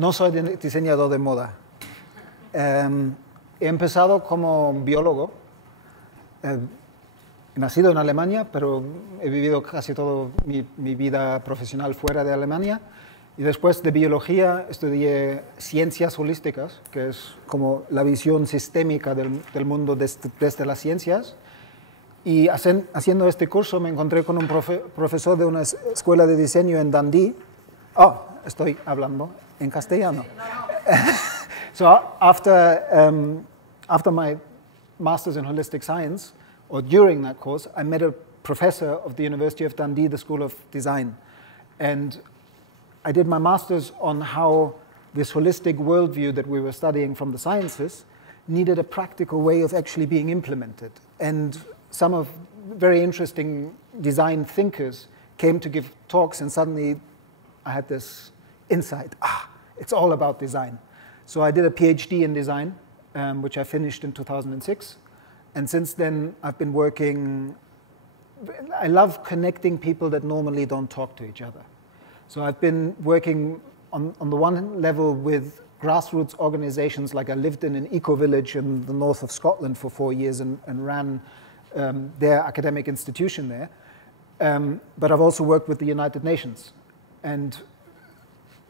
no soy diseñador de moda. He empezado como biólogo. He nacido en Alemania, pero he vivido casi toda mi vida profesional fuera de Alemania. Y después de biología estudié ciencias holísticas, que es como la visión sistémica del mundo desde las ciencias. Y haciendo este curso me encontré con un profesor de una escuela de diseño en Dundee. Oh, estoy hablando en castellano. So after my master's in holistic science, or during that course, I met a professor of the University of Dundee, the School of Design. And I did my master's on how this holistic worldview that we were studying from the sciences needed a practical way of actually being implemented. And some of very interesting design thinkers came to give talks, and suddenly I had this insight, it's all about design. So I did a PhD in design, which I finished in 2006. And since then, I've been working. I love connecting people that normally don't talk to each other. So I've been working on the one level with grassroots organizations, like I lived in an eco-village in the north of Scotland for 4 years and ran their academic institution there. But I've also worked with the United Nations and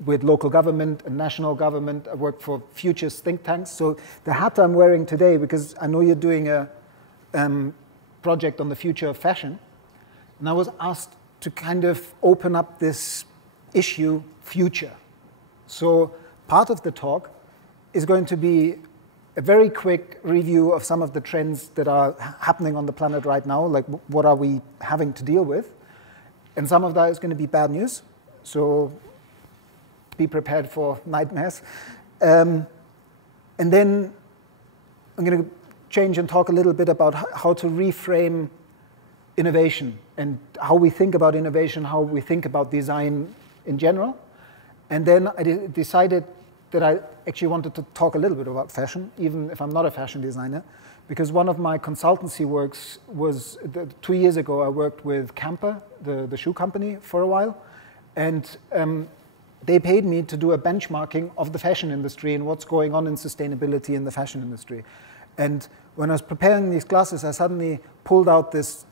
with local government and national government. I work for futures think tanks. So the hat I'm wearing today, because I know you're doing a project on the future of fashion, and I was asked to kind of open up this issue, future. So part of the talk is going to be a very quick review of some of the trends that are happening on the planet right now, like what are we having to deal with. And some of that is going to be bad news. So be prepared for nightmares. And then I'm going to change and talk a little bit about how to reframe innovation and how we think about innovation, how we think about design in general. And then I decided that I actually wanted to talk a little bit about fashion, even if I'm not a fashion designer, because one of my consultancy works was 2 years ago. I worked with Camper, the shoe company, for a while. And they paid me to do a benchmarking of the fashion industry and what's going on in sustainability in the fashion industry. And when I was preparing these classes, I suddenly pulled out this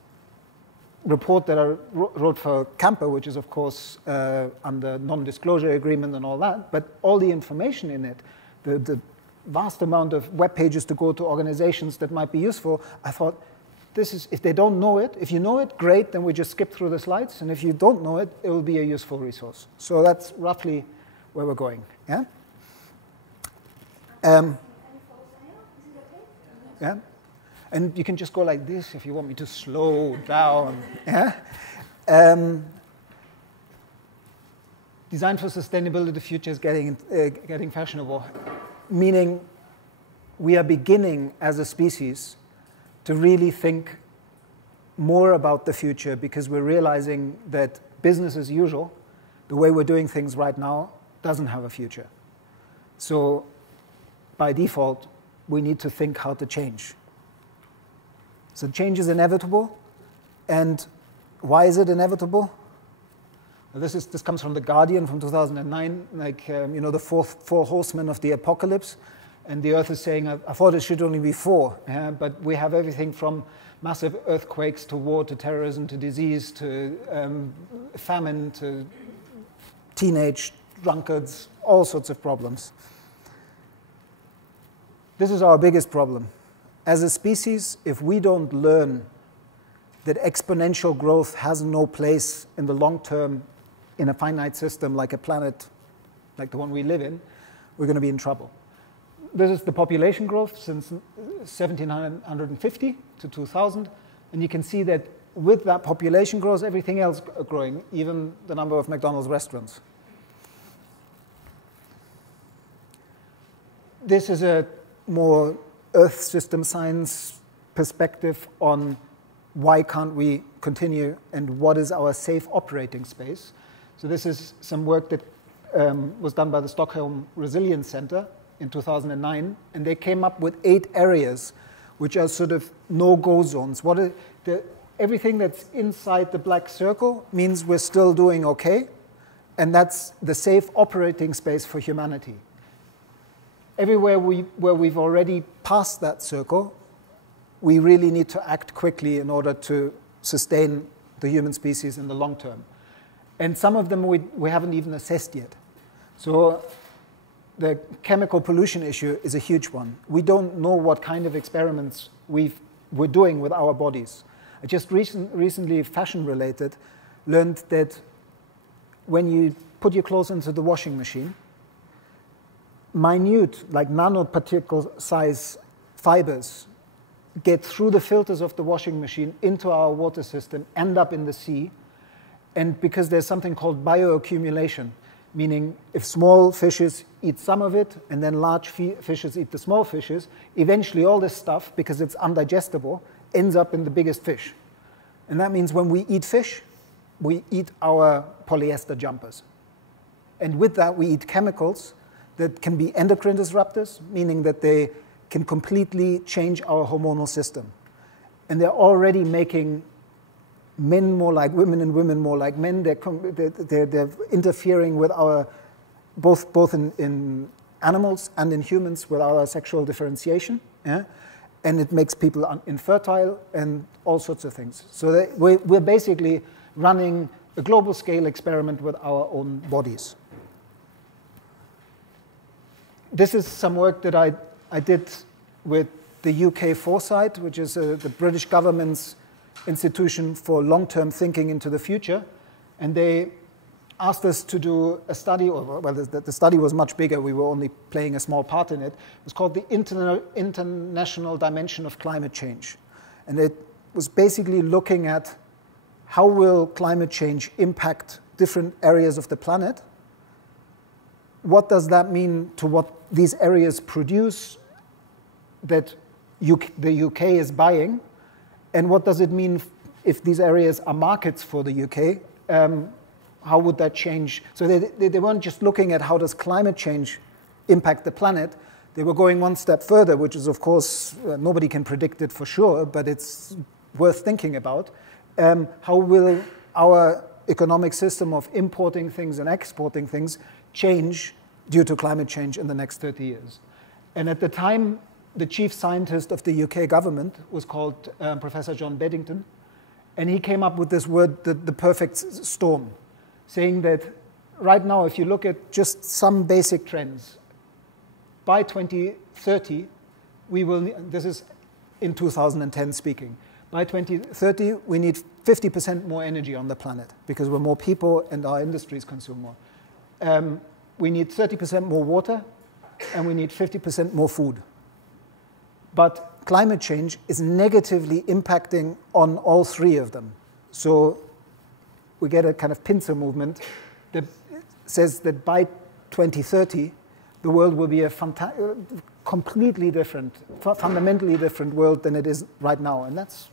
report that I wrote for Camper, which is, of course, under non-disclosure agreement and all that, but all the information in it, the vast amount of web pages to go to organizations that might be useful, I thought, this is, if they don't know it, if you know it, great, then we just skip through the slides, and if you don't know it, it will be a useful resource. So that's roughly where we're going. Yeah? Yeah? And you can just go like this if you want me to slow down. Yeah? Design for sustainability, the future is getting fashionable, meaning we are beginning as a species to really think more about the future, because we're realizing that business as usual, the way we're doing things right now, doesn't have a future. So by default, we need to think how to change. So change is inevitable. And why is it inevitable? This comes from The Guardian from 2009, like, the four horsemen of the apocalypse. And the Earth is saying, I thought it should only be 4, but we have everything from massive earthquakes to war to terrorism to disease to famine to teenage drunkards, all sorts of problems. This is our biggest problem. As a species, if we don't learn that exponential growth has no place in the long term in a finite system like a planet like the one we live in, we're going to be in trouble. This is the population growth since 1750 to 2000. And you can see that with that population growth, everything else growing, even the number of McDonald's restaurants. This is a more Earth system science perspective on why can't we continue and what is our safe operating space. So this is some work that was done by the Stockholm Resilience Center in 2009, and they came up with 8 areas which are sort of no-go zones. Everything that's inside the black circle means we're still doing okay, And that's the safe operating space for humanity. Everywhere where we've already passed that circle, we really need to act quickly in order to sustain the human species in the long term. And some of them we haven't even assessed yet. So the chemical pollution issue is a huge one. We don't know what kind of experiments we're doing with our bodies. I just recently, fashion-related, learned that when you put your clothes into the washing machine, minute, like nanoparticle size fibers get through the filters of the washing machine into our water system, end up in the sea, and because there's something called bioaccumulation, meaning if small fishes eat some of it and then large fishes eat the small fishes, eventually all this stuff, because it's undigestible, ends up in the biggest fish. And that means when we eat fish, we eat our polyester jumpers. And with that, we eat chemicals that can be endocrine disruptors, meaning that they can completely change our hormonal system. And they're already making men more like women and women more like men. They're interfering with our, both in animals and in humans, with our sexual differentiation. Yeah? And it makes people infertile and all sorts of things. So we're basically running a global scale experiment with our own bodies. This is some work that I did with the UK Foresight, which is the British government's institution for long-term thinking into the future. And they asked us to do a study, well, the study was much bigger. We were only playing a small part in it. It was called the International Dimension of Climate Change. And it was basically looking at how will climate change impact different areas of the planet. What does that mean to what these areas produce that the UK is buying? And what does it mean if these areas are markets for the UK? How would that change? So they weren't just looking at how does climate change impact the planet. They were going one step further, which is, of course, nobody can predict it for sure, but it's worth thinking about. How will our economic system of importing things and exporting things change due to climate change in the next 30 years? And at the time, the chief scientist of the UK government was called Professor John Beddington, and he came up with this word, the perfect storm, saying that right now, if you look at just some basic trends, by 2030, we will, this is in 2010 speaking, by 2030, we need 50% more energy on the planet because we're more people and our industries consume more. We need 30% more water, and we need 50% more food. But climate change is negatively impacting on all three of them. So we get a kind of pincer movement that says that by 2030, the world will be a completely different, fundamentally different world than it is right now. And that's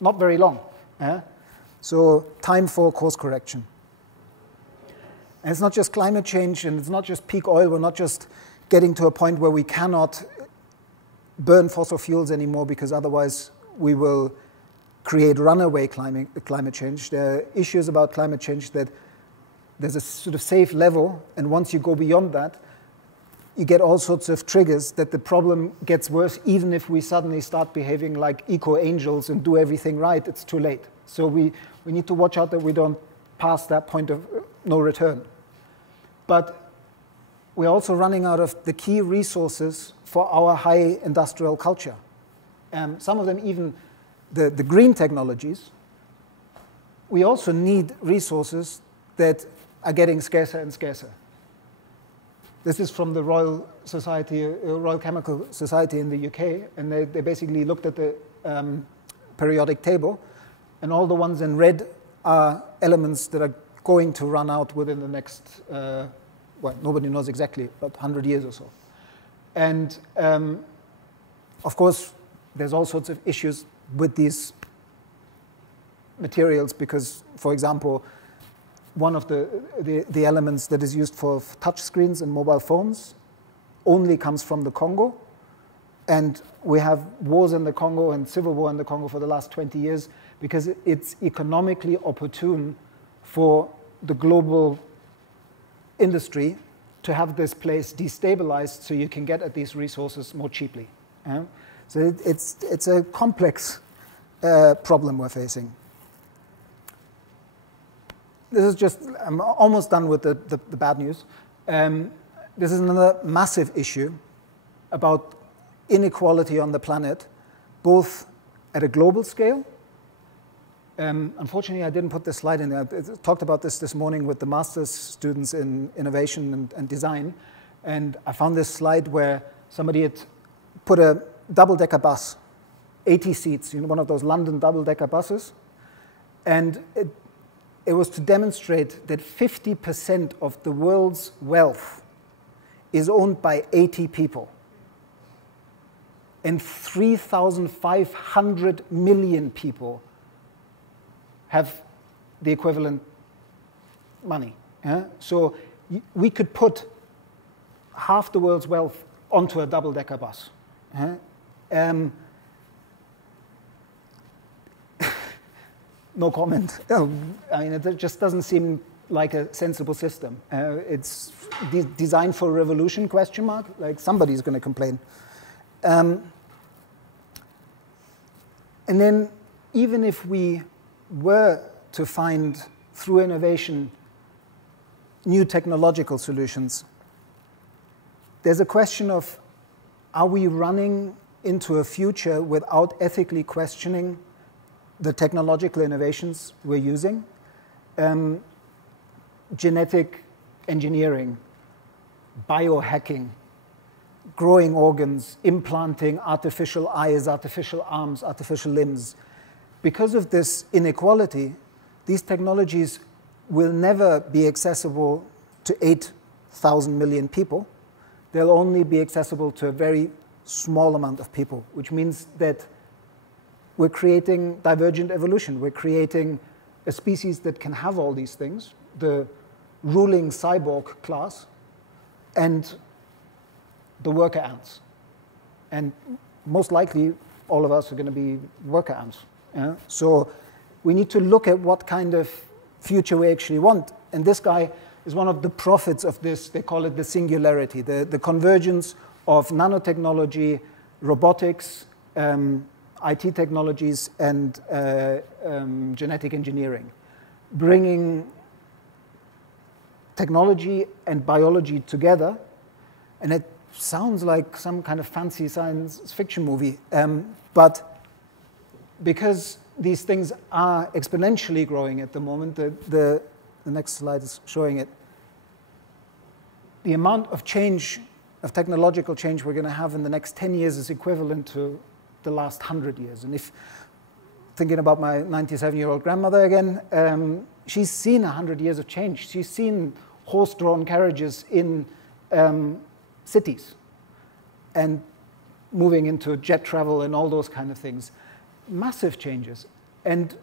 not very long. So time for course correction. And it's not just climate change, and it's not just peak oil. We're not just getting to a point where we cannot burn fossil fuels anymore because otherwise we will create runaway climate change. There are issues about climate change that there's a sort of safe level, and once you go beyond that, you get all sorts of triggers that the problem gets worse. Even if we suddenly start behaving like eco-angels and do everything right, it's too late. So we need to watch out that we don't pass that point of no return. But we're also running out of the key resources for our high industrial culture. Some of them, even the green technologies, we also need resources that are getting scarcer and scarcer. This is from the Royal Chemical Society in the UK, and they basically looked at the periodic table, and all the ones in red are elements that are going to run out within the next, well, nobody knows exactly, but 100 years or so. And of course, there's all sorts of issues with these materials because, for example, one of the elements that is used for touch screens and mobile phones only comes from the Congo. And we have wars in the Congo and civil war in the Congo for the last 20 years because it's economically opportune for the global industry to have this place destabilized so you can get at these resources more cheaply. So it's a complex problem we're facing. This is just, I'm almost done with the bad news. This is another massive issue about inequality on the planet, both at a global scale. Unfortunately, I didn't put this slide in there. I talked about this morning with the master's students in innovation and design, and I found this slide where somebody had put a double-decker bus, 80 seats, one of those London double-decker buses, and it was to demonstrate that 50% of the world's wealth is owned by 80 people. And 3,500 million people have the equivalent money. So we could put half the world's wealth onto a double-decker bus. No comment. I mean, it just doesn't seem like a sensible system. It's designed for revolution, question mark? Like somebody's going to complain. And then even if we were to find, through innovation, new technological solutions, there's a question of, are we running into a future without ethically questioning the technological innovations we're using? Genetic engineering, biohacking, growing organs, implanting artificial eyes, artificial arms, artificial limbs. Because of this inequality, these technologies will never be accessible to 8,000 million people. They'll only be accessible to a very small amount of people, which means that we're creating divergent evolution. We're creating a species that can have all these things, the ruling cyborg class, and the worker ants. And most likely, all of us are going to be worker ants. So we need to look at what kind of future we actually want. And this guy is one of the prophets of this. They call it the singularity, the convergence of nanotechnology, robotics, IT technologies, and genetic engineering, bringing technology and biology together. And it sounds like some kind of fancy science fiction movie, but because these things are exponentially growing at the moment, the next slide is showing it, the amount of change, of technological change we're going to have in the next 10 years is equivalent to the last 100 years. And if, thinking about my 97-year-old grandmother again, she's seen 100 years of change. She's seen horse-drawn carriages in cities and moving into jet travel and all those kind of things. Massive changes. And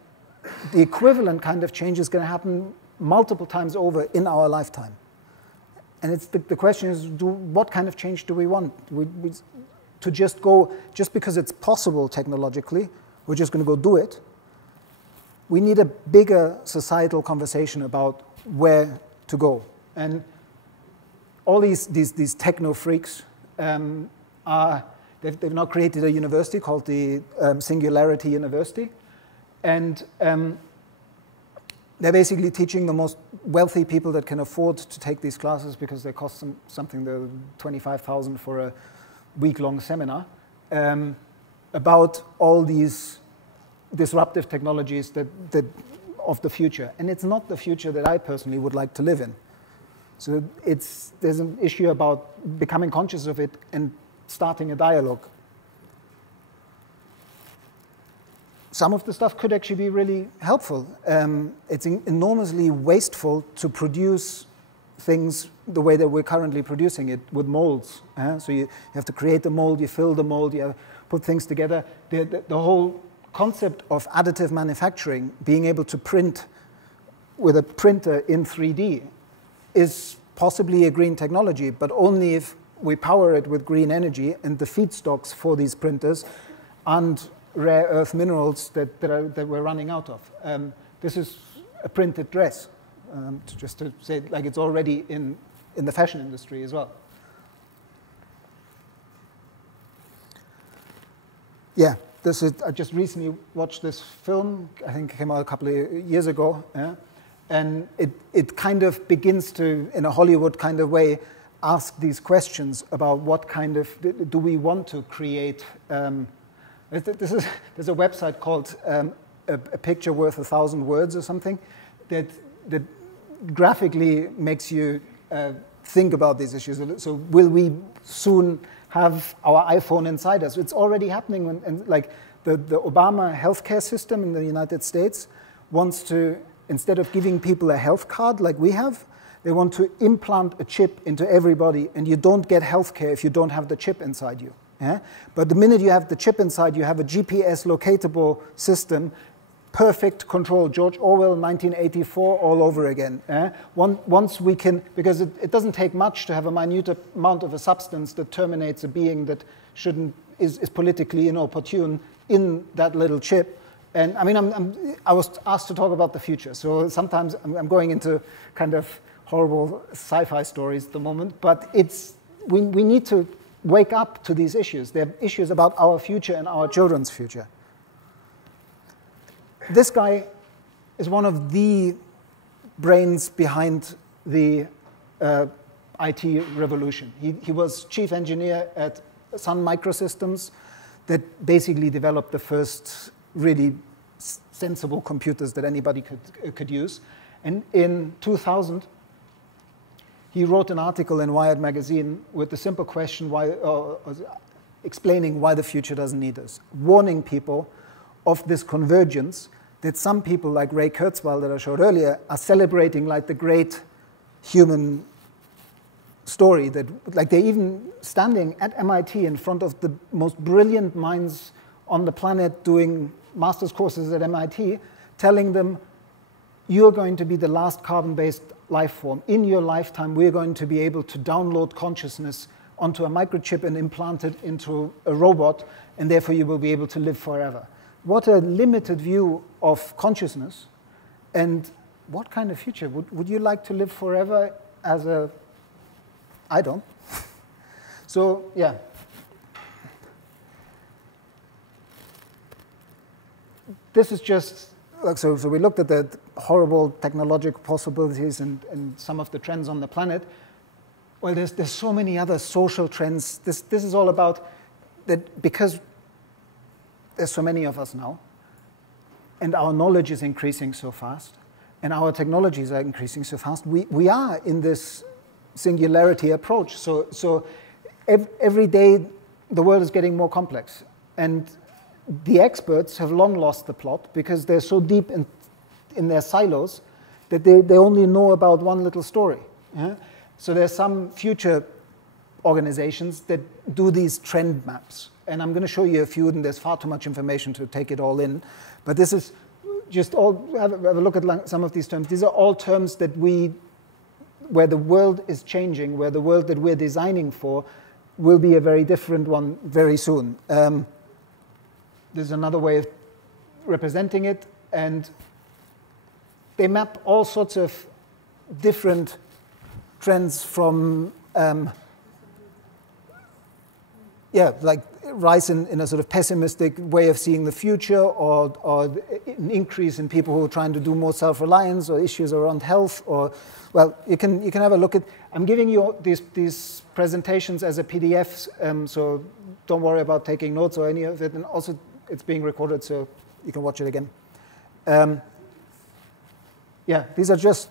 the equivalent kind of change is going to happen multiple times over in our lifetime. And it's the question is, what kind of change do we want? To just go, just because it's possible technologically, we're just going to go do it. We need a bigger societal conversation about where to go. And all these techno freaks they've now created a university called the Singularity University. And they're basically teaching the most wealthy people that can afford to take these classes, because they cost them something, the $25,000 for a week-long seminar, about all these disruptive technologies that of the future. And it's not the future that I personally would like to live in. So there's an issue about becoming conscious of it and starting a dialogue. Some of the stuff could actually be really helpful. It's enormously wasteful to produce things the way that we're currently producing it, with molds. So you have to create the mold, you fill the mold, you put things together. The whole concept of additive manufacturing, being able to print with a printer in 3D, is possibly a green technology, but only if we power it with green energy, and the feedstocks for these printers aren't rare earth minerals that we're running out of. This is a printed dress, just to say, like, it's already in in the fashion industry as well. Yeah, I just recently watched this film, I think it came out a couple of years ago, yeah? And it kind of begins to, in a Hollywood kind of way, ask these questions about what kind of, do we want to create, there's a website called a picture worth 1,000 words or something that graphically makes you think about these issues. So will we soon have our iPhone inside us? It's already happening, and like the Obama healthcare system in the United States wants to, instead of giving people a health card like we have, they want to implant a chip into everybody, and you don't get healthcare if you don't have the chip inside you. Yeah? But the minute you have the chip inside, you have a GPS locatable system, perfect control, George Orwell, 1984, all over again. Once we can, because it doesn't take much to have a minute amount of a substance that terminates a being that is politically inopportune in that little chip. And I mean, I was asked to talk about the future, so sometimes I'm going into kind of horrible sci-fi stories at the moment, but we need to wake up to these issues. They're issues about our future and our children's future. This guy is one of the brains behind the IT revolution. He was chief engineer at Sun Microsystems that basically developed the first really sensible computers that anybody could use. And in 2000, he wrote an article in Wired magazine with the simple question, explaining why the future doesn't need us, warning people of this convergence that some people like Ray Kurzweil that I showed earlier are celebrating like the great human story, that like they're even standing at MIT in front of the most brilliant minds on the planet doing master's courses at MIT, telling them, you're going to be the last carbon-based life form. In your lifetime, we're going to be able to download consciousness onto a microchip and implant it into a robot, and therefore you will be able to live forever. What a limited view of consciousness, and what kind of future? Would you like to live forever as a... I don't. So, yeah. This is just, like, so we looked at the horrible technological possibilities and some of the trends on the planet. Well, there's so many other social trends. This is all about that, because there's so many of us now, and our knowledge is increasing so fast, and our technologies are increasing so fast, we are in this singularity approach. So every day the world is getting more complex, and the experts have long lost the plot because they're so deep in their silos that they only know about one little story. Yeah? So there's some future organizations that do these trend maps. And I'm going to show you a few, and there's far too much information to take it all in. But this is just all, have a look at some of these terms. These are all terms that where the world is changing, where the world that we're designing for will be a very different one very soon. There's another way of representing it, and they map all sorts of different trends from, like rise in a sort of pessimistic way of seeing the future, or an increase in people who are trying to do more self-reliance, or issues around health, or, well, you can have a look at, I'm giving you these presentations as a PDF, so don't worry about taking notes or any of it, and also it's being recorded, so you can watch it again. Yeah, these are just,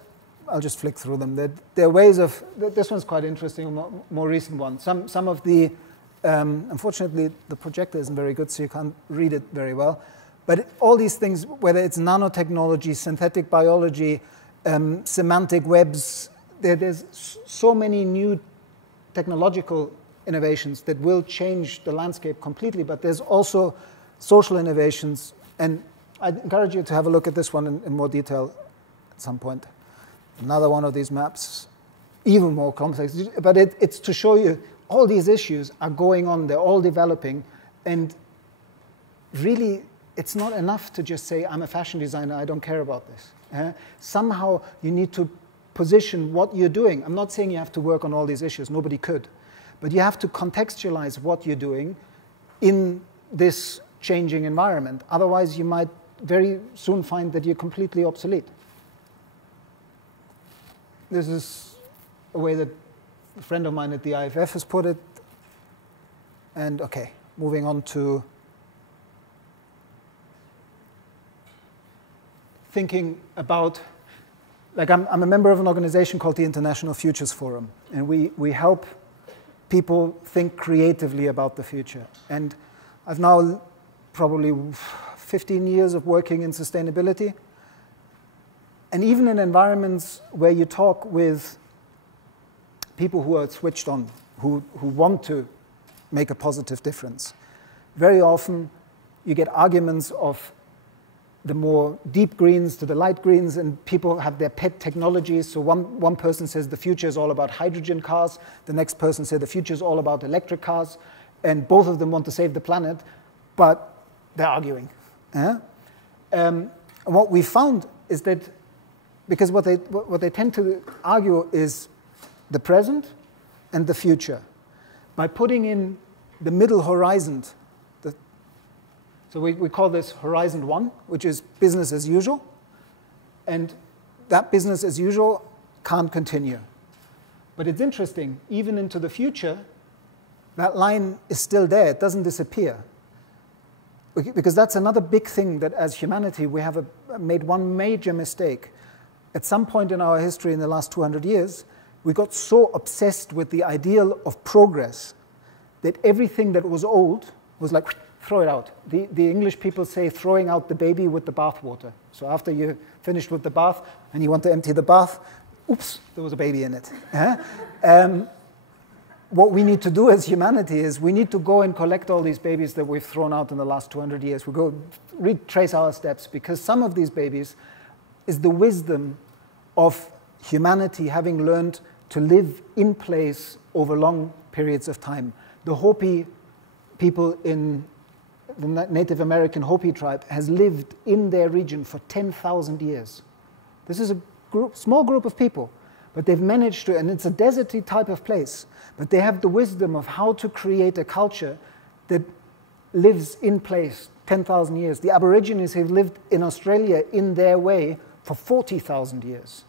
I'll just flick through them. There are ways of, this one's quite interesting, a more recent one. Some of the, unfortunately, the projector isn't very good, so you can't read it very well. But all these things, whether it's nanotechnology, synthetic biology, semantic webs, there's so many new technological innovations that will change the landscape completely, but there's also social innovations. And I encourage you to have a look at this one in more detail at some point. Another one of these maps, even more complex, but it's to show you all these issues are going on, they're all developing, and really it's not enough to just say, I'm a fashion designer, I don't care about this. Somehow you need to position what you're doing. I'm not saying you have to work on all these issues. Nobody could. But you have to contextualize what you're doing in this changing environment. Otherwise, you might very soon find that you're completely obsolete. This is a way that a friend of mine at the IFF has put it. And okay, moving on to thinking about, like I'm a member of an organization called the International Futures Forum, and we help people think creatively about the future. And I've now probably 15 years of working in sustainability. And even in environments where you talk with people who are switched on, who want to make a positive difference, very often you get arguments of the more deep greens to the light greens, and people have their pet technologies. So one person says the future is all about hydrogen cars, the next person says the future is all about electric cars, and both of them want to save the planet, but they're arguing. What we found is that, because what they tend to argue is the present and the future. By putting in the middle horizon, so we call this Horizon 1, which is business as usual. And that business as usual can't continue. But it's interesting, even into the future, that line is still there. It doesn't disappear. Because that's another big thing that as humanity, we have made one major mistake. At some point in our history in the last 200 years, we got so obsessed with the ideal of progress that everything that was old was like, throw it out. The English people say throwing out the baby with the bathwater. So after you're finished with the bath and you want to empty the bath, oops, there was a baby in it. What we need to do as humanity is we need to go and collect all these babies that we've thrown out in the last 200 years. We go retrace our steps, because some of these babies is the wisdom of humanity having learned to live in place over long periods of time. The Hopi people in the Native American Hopi tribe has lived in their region for 10,000 years. This is a small group of people, but they've managed to, and it's a deserty type of place, but they have the wisdom of how to create a culture that lives in place 10,000 years. The Aborigines have lived in Australia in their way for 40,000 years.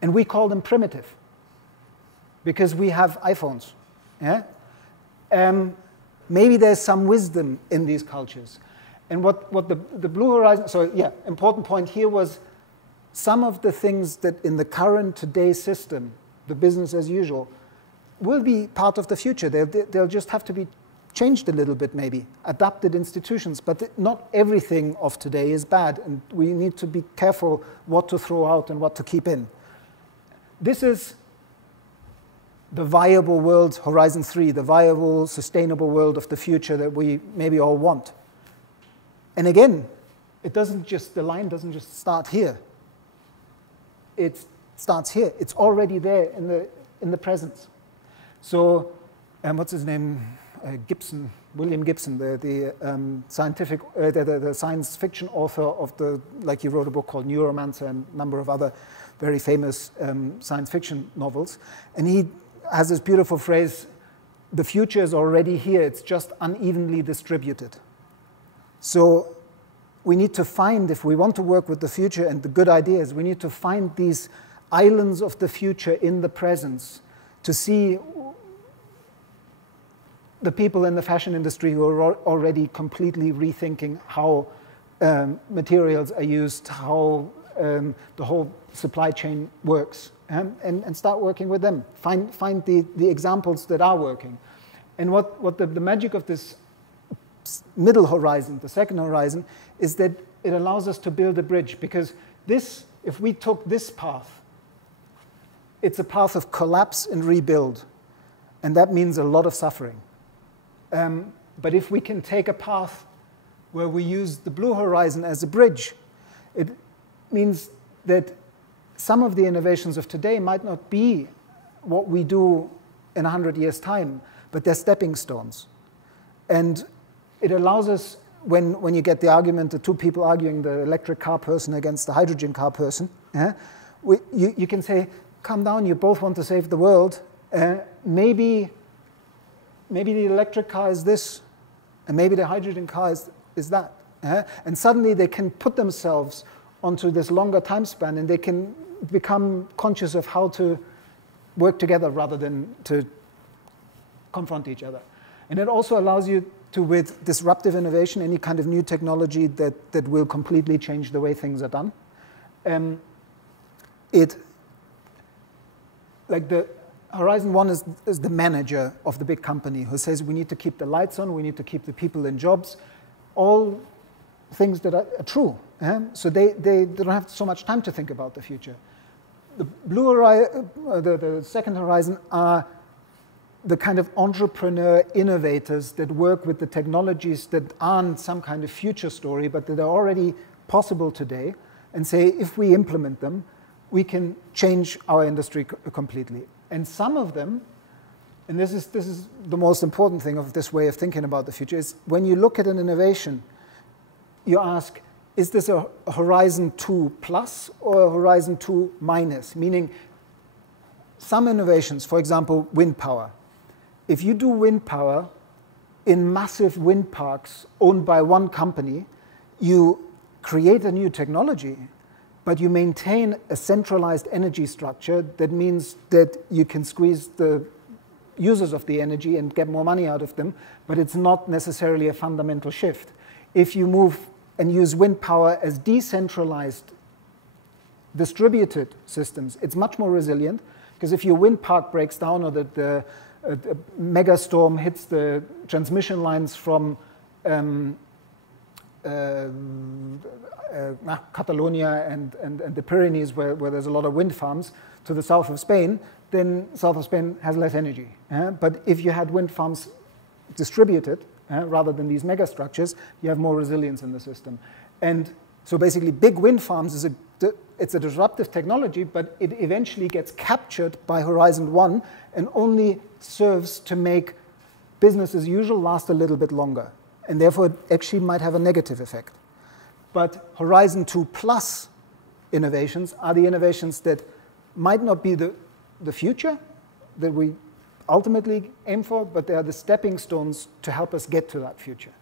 And we call them primitive because we have iPhones. Yeah? Maybe there's some wisdom in these cultures. And what the Blue Horizon, so yeah, important point here was some of the things that in the current today's system, the business as usual, will be part of the future. They'll just have to be changed a little bit maybe, adapted institutions, but not everything of today is bad, and we need to be careful what to throw out and what to keep in. This is the viable world, Horizon 3, the viable, sustainable world of the future that we maybe all want. And again, the line doesn't just start here. It starts here. It's already there in the presence. So, what's his name? Gibson, William Gibson, the science fiction author of he wrote a book called Neuromancer and a number of other very famous science fiction novels. And he has this beautiful phrase, the future is already here, it's just unevenly distributed. So we need to find, if we want to work with the future and the good ideas, we need to find these islands of the future in the presence to see the people in the fashion industry who are already completely rethinking how materials are used, how the whole supply chain works, and start working with them. Find the examples that are working. And what the magic of this middle horizon, the second horizon, is that it allows us to build a bridge, because if we took this path, it's a path of collapse and rebuild, and that means a lot of suffering. But if we can take a path where we use the blue horizon as a bridge, it means that some of the innovations of today might not be what we do in 100 years' time, but they're stepping stones. And it allows us, when you get the argument, the two people arguing, the electric car person against the hydrogen car person, you can say, come down, you both want to save the world, maybe the electric car is this, and maybe the hydrogen car is that. And suddenly they can put themselves onto this longer time span, and they can become conscious of how to work together rather than to confront each other. And it also allows you to, with disruptive innovation, any kind of new technology that will completely change the way things are done. Like the Horizon 1 is the manager of the big company who says we need to keep the lights on, we need to keep the people in jobs, all things that are true. So they don't have so much time to think about the future. The blue horizon, the second horizon are the kind of entrepreneur innovators that work with the technologies that aren't some kind of future story, but that are already possible today, and say if we implement them, we can change our industry completely. And some of them, and this is the most important thing of this way of thinking about the future, is when you look at an innovation, you ask, is this a Horizon 2 plus or a Horizon 2 minus? Meaning some innovations, for example, wind power. If you do wind power in massive wind parks owned by one company, you create a new technology, but you maintain a centralized energy structure that means that you can squeeze the users of the energy and get more money out of them, but it's not necessarily a fundamental shift. If you move and use wind power as decentralized, distributed systems, it's much more resilient, because if your wind park breaks down or the mega storm hits the transmission lines from Catalonia and the Pyrenees, where there's a lot of wind farms, to the south of Spain, then south of Spain has less energy. But if you had wind farms distributed, rather than these mega structures, you have more resilience in the system. And so basically big wind farms it's a disruptive technology, but it eventually gets captured by Horizon 1 and only serves to make business as usual last a little bit longer. And therefore, it actually might have a negative effect. But Horizon 2 plus innovations are the innovations that might not be the future that we ultimately aim for, but they are the stepping stones to help us get to that future.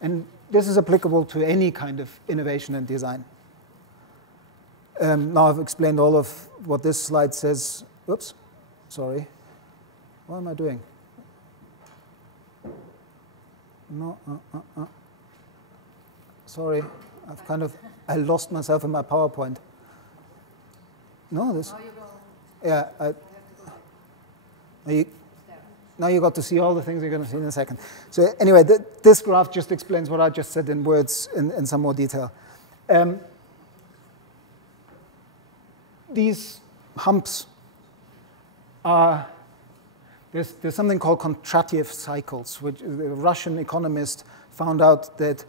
And this is applicable to any kind of innovation and design. Now I've explained all of what this slide says. Oops, sorry. What am I doing? No, sorry, I lost myself in my PowerPoint. No, this. Yeah, now you got to see all the things you're going to see in a second. So anyway, this graph just explains what I just said in words in some more detail. These humps are, there's something called contractive cycles, which the Russian economist found out that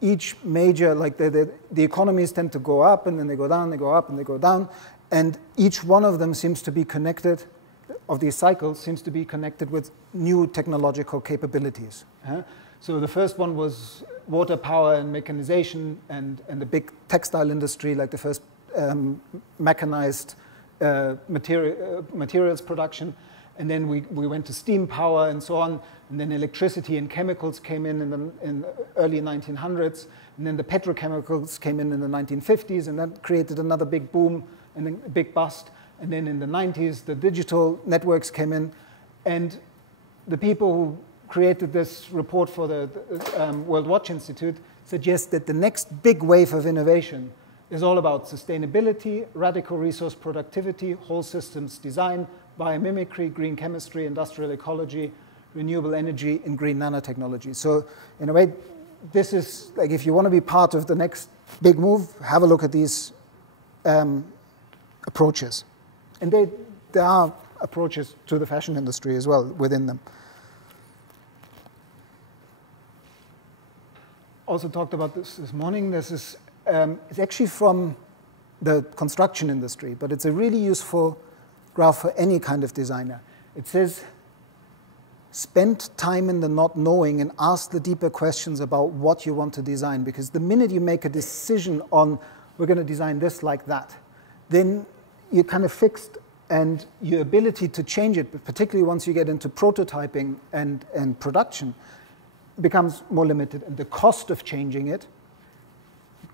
each major, like the economies tend to go up and then they go down, they go up and they go down, and each one of them seems to be connected, of these cycles seems to be connected with new technological capabilities. So the first one was water power and mechanization and the big textile industry, like the first mechanized materials production. And then we went to steam power and so on. And then electricity and chemicals came in the early 1900s. And then the petrochemicals came in the 1950s. And that created another big boom and then a big bust. And then in the 90s, the digital networks came in. And the people who created this report for the World Watch Institute suggest that the next big wave of innovation is all about sustainability, radical resource productivity, whole systems design, biomimicry, green chemistry, industrial ecology, renewable energy, and green nanotechnology. So in a way, this is like if you want to be part of the next big move, have a look at these approaches. And there are approaches to the fashion industry as well within them. Also talked about this morning. This is it's actually from the construction industry, but it's a really useful graph for any kind of designer. It says, spend time in the not knowing and ask the deeper questions about what you want to design, because the minute you make a decision on, we're going to design this like that, then you're kind of fixed, and your ability to change it, particularly once you get into prototyping and production, becomes more limited, and the cost of changing it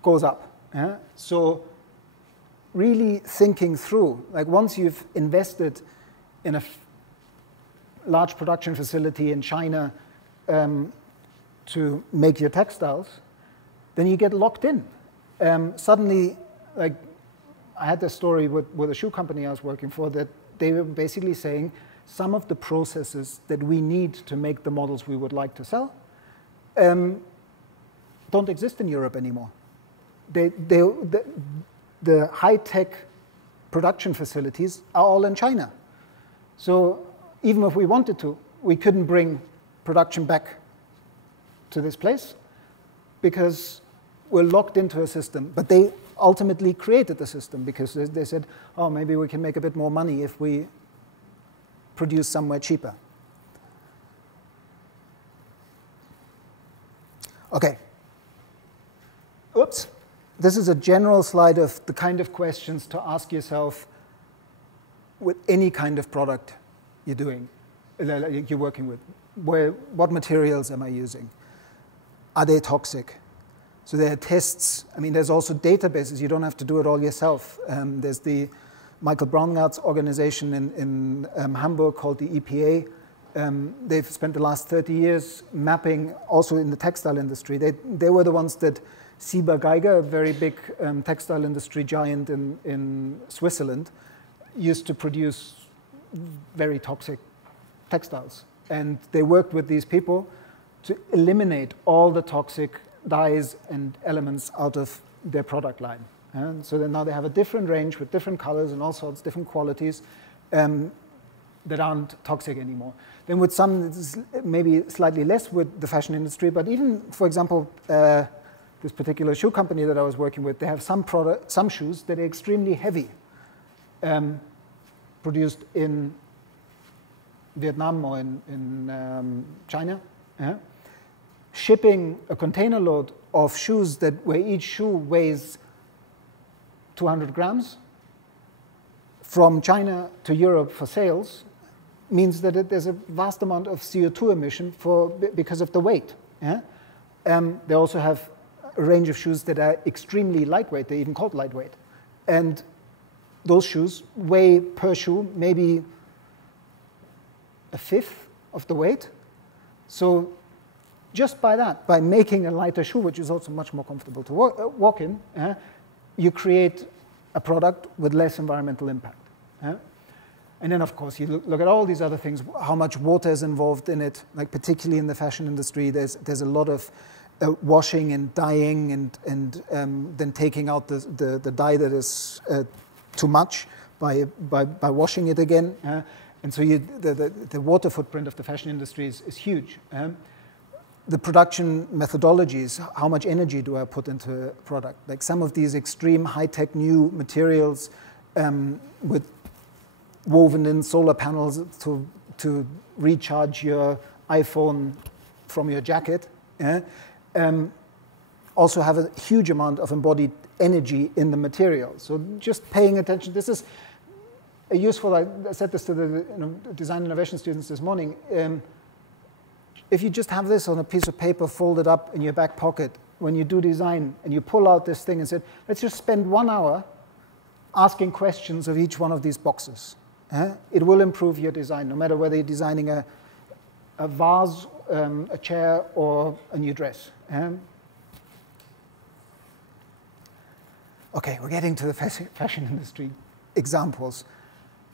goes up. Yeah? So really thinking through, like once you've invested in a large production facility in China to make your textiles, then you get locked in. Suddenly, like I had this story with a shoe company I was working for, that they were basically saying some of the processes that we need to make the models we would like to sell don't exist in Europe anymore. The high-tech production facilities are all in China. So even if we wanted to, we couldn't bring production back to this place because we're locked into a system. But they ultimately created the system because they said, oh, maybe we can make a bit more money if we produce somewhere cheaper. Okay. Oops. This is a general slide of the kind of questions to ask yourself with any kind of product you're doing, you're working with. What materials am I using? Are they toxic? So there are tests. I mean, there's also databases. You don't have to do it all yourself. There's the Michael Braungart's organization in Hamburg called the EPA. They've spent the last 30 years mapping, also in the textile industry. They were the ones that Sieber Geiger, a very big textile industry giant in Switzerland, used to produce very toxic textiles. And they worked with these people to eliminate all the toxic dyes and elements out of their product line. And so then now they have a different range with different colors and all sorts, different qualities that aren't toxic anymore. Then with some, maybe slightly less with the fashion industry, but even, for example, this particular shoe company that I was working with, they have some shoes that are extremely heavy, produced in Vietnam or in China. Shipping a container load of shoes where each shoe weighs 200 grams from China to Europe for sales means that there's a vast amount of CO2 emission because of the weight. They also have a range of shoes that are extremely lightweight. They're even called lightweight. And those shoes weigh per shoe maybe a fifth of the weight. So just by making a lighter shoe, which is also much more comfortable to walk in, you create a product with less environmental impact. And then, of course, you look at all these other things, how much water is involved in it, like particularly in the fashion industry, there's a lot of washing and dyeing and then taking out the dye that is too much by washing it again. And so the water footprint of the fashion industry is huge. The production methodologies, how much energy do I put into a product? Like some of these extreme high-tech new materials with woven in solar panels to recharge your iPhone from your jacket, also have a huge amount of embodied energy in the material. So just paying attention, this is a useful, I said this to the design innovation students this morning, if you just have this on a piece of paper folded up in your back pocket when you do design and you pull out this thing and say, let's just spend 1 hour asking questions of each one of these boxes. It will improve your design, no matter whether you're designing a vase, a chair, or a new dress. Okay, we're getting to the fashion industry examples.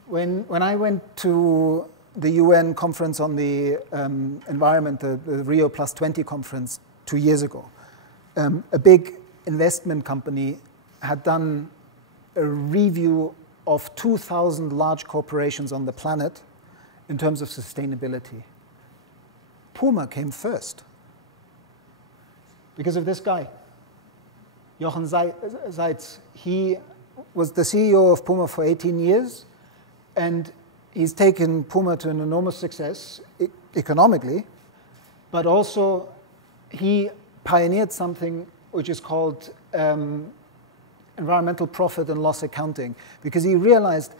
When I went to the UN conference on the environment, the Rio +20 conference 2 years ago, a big investment company had done a review of 2,000 large corporations on the planet in terms of sustainability. Puma came first because of this guy, Jochen Zeitz. He was the CEO of Puma for 18 years, and he's taken Puma to an enormous success economically, but also he pioneered something which is called environmental profit and loss accounting, because he realized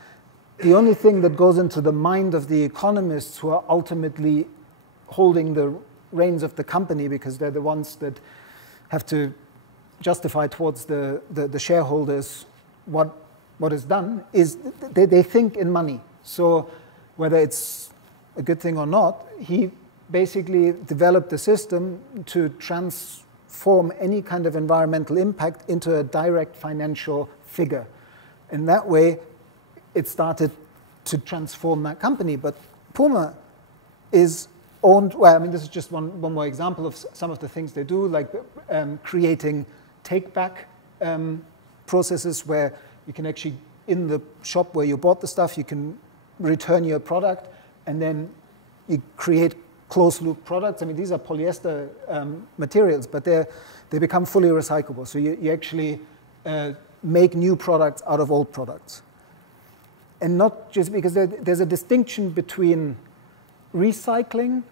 the only thing that goes into the mind of the economists who are ultimately holding the reins of the company, because they're the ones that have to justify towards the shareholders what is done, is they think in money. So whether it's a good thing or not, he basically developed a system to transform any kind of environmental impact into a direct financial figure. In that way, it started to transform that company. But Puma is owned, well, I mean, this is just one more example of some of the things they do, like creating take-back processes where you can actually, in the shop where you bought the stuff, you can return your product, and then you create closed-loop products. I mean, these are polyester materials, but they become fully recyclable. So you actually make new products out of old products. And not just because there's a distinction between recycling,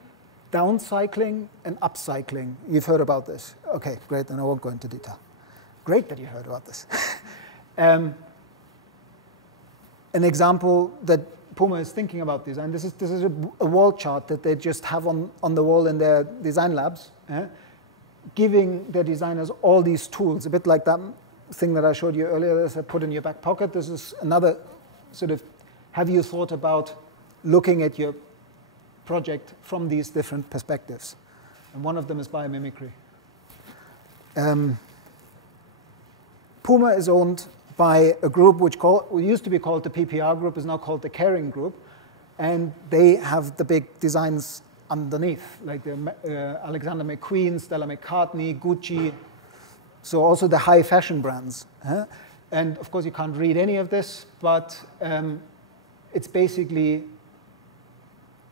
downcycling, and upcycling. You've heard about this. Okay, great, then I won't go into detail. Great that you heard about this. An example that Puma is thinking about design, this is a wall chart that they just have on the wall in their design labs, giving their designers all these tools, a bit like that thing that I showed you earlier that I put in your back pocket. This is another sort of, have you thought about looking at your project from these different perspectives? And one of them is biomimicry. Puma is owned by a group which used to be called the PPR group, is now called the Caring Group, and they have the big designs underneath, like the Alexander McQueen, Stella McCartney, Gucci, so also the high fashion brands. And of course you can't read any of this, but it's basically,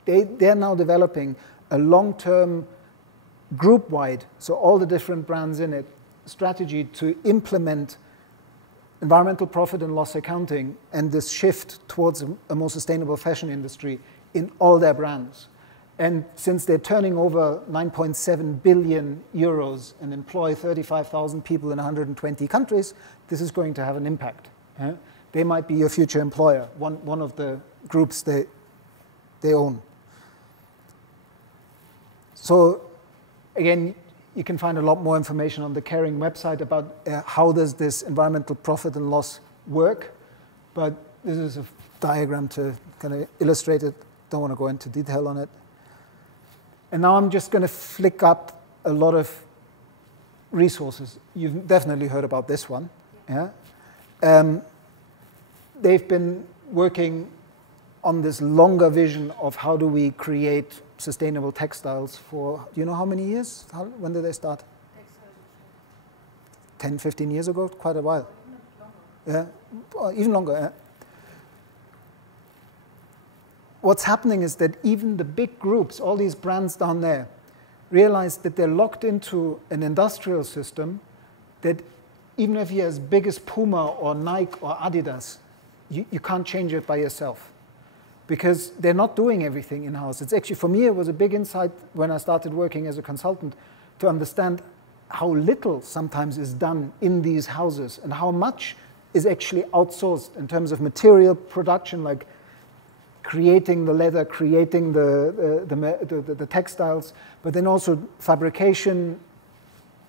they're now developing a long-term group-wide, so all the different brands in it, strategy to implement environmental profit and loss accounting and this shift towards a more sustainable fashion industry in all their brands. And since they're turning over 9.7 billion euros and employ 35,000 people in 120 countries, this is going to have an impact. They might be your future employer, one of the groups they own. So again, you can find a lot more information on the Caring website about how does this environmental profit and loss work. But this is a diagram to kind of illustrate it. Don't want to go into detail on it. And now I'm just going to flick up a lot of resources. You've definitely heard about this one. Yeah? They've been working on this longer vision of how do we create sustainable textiles for, do you know how many years? When did they start? 10, 15 years ago? Quite a while. Yeah, even longer. Yeah. What's happening is that even the big groups, all these brands down there, realize that they're locked into an industrial system that even if you're as big as Puma or Nike or Adidas, you can't change it by yourself, because they're not doing everything in-house. It's actually, for me, it was a big insight when I started working as a consultant to understand how little sometimes is done in these houses and how much is actually outsourced in terms of material production, like creating the leather, creating the textiles, but then also fabrication.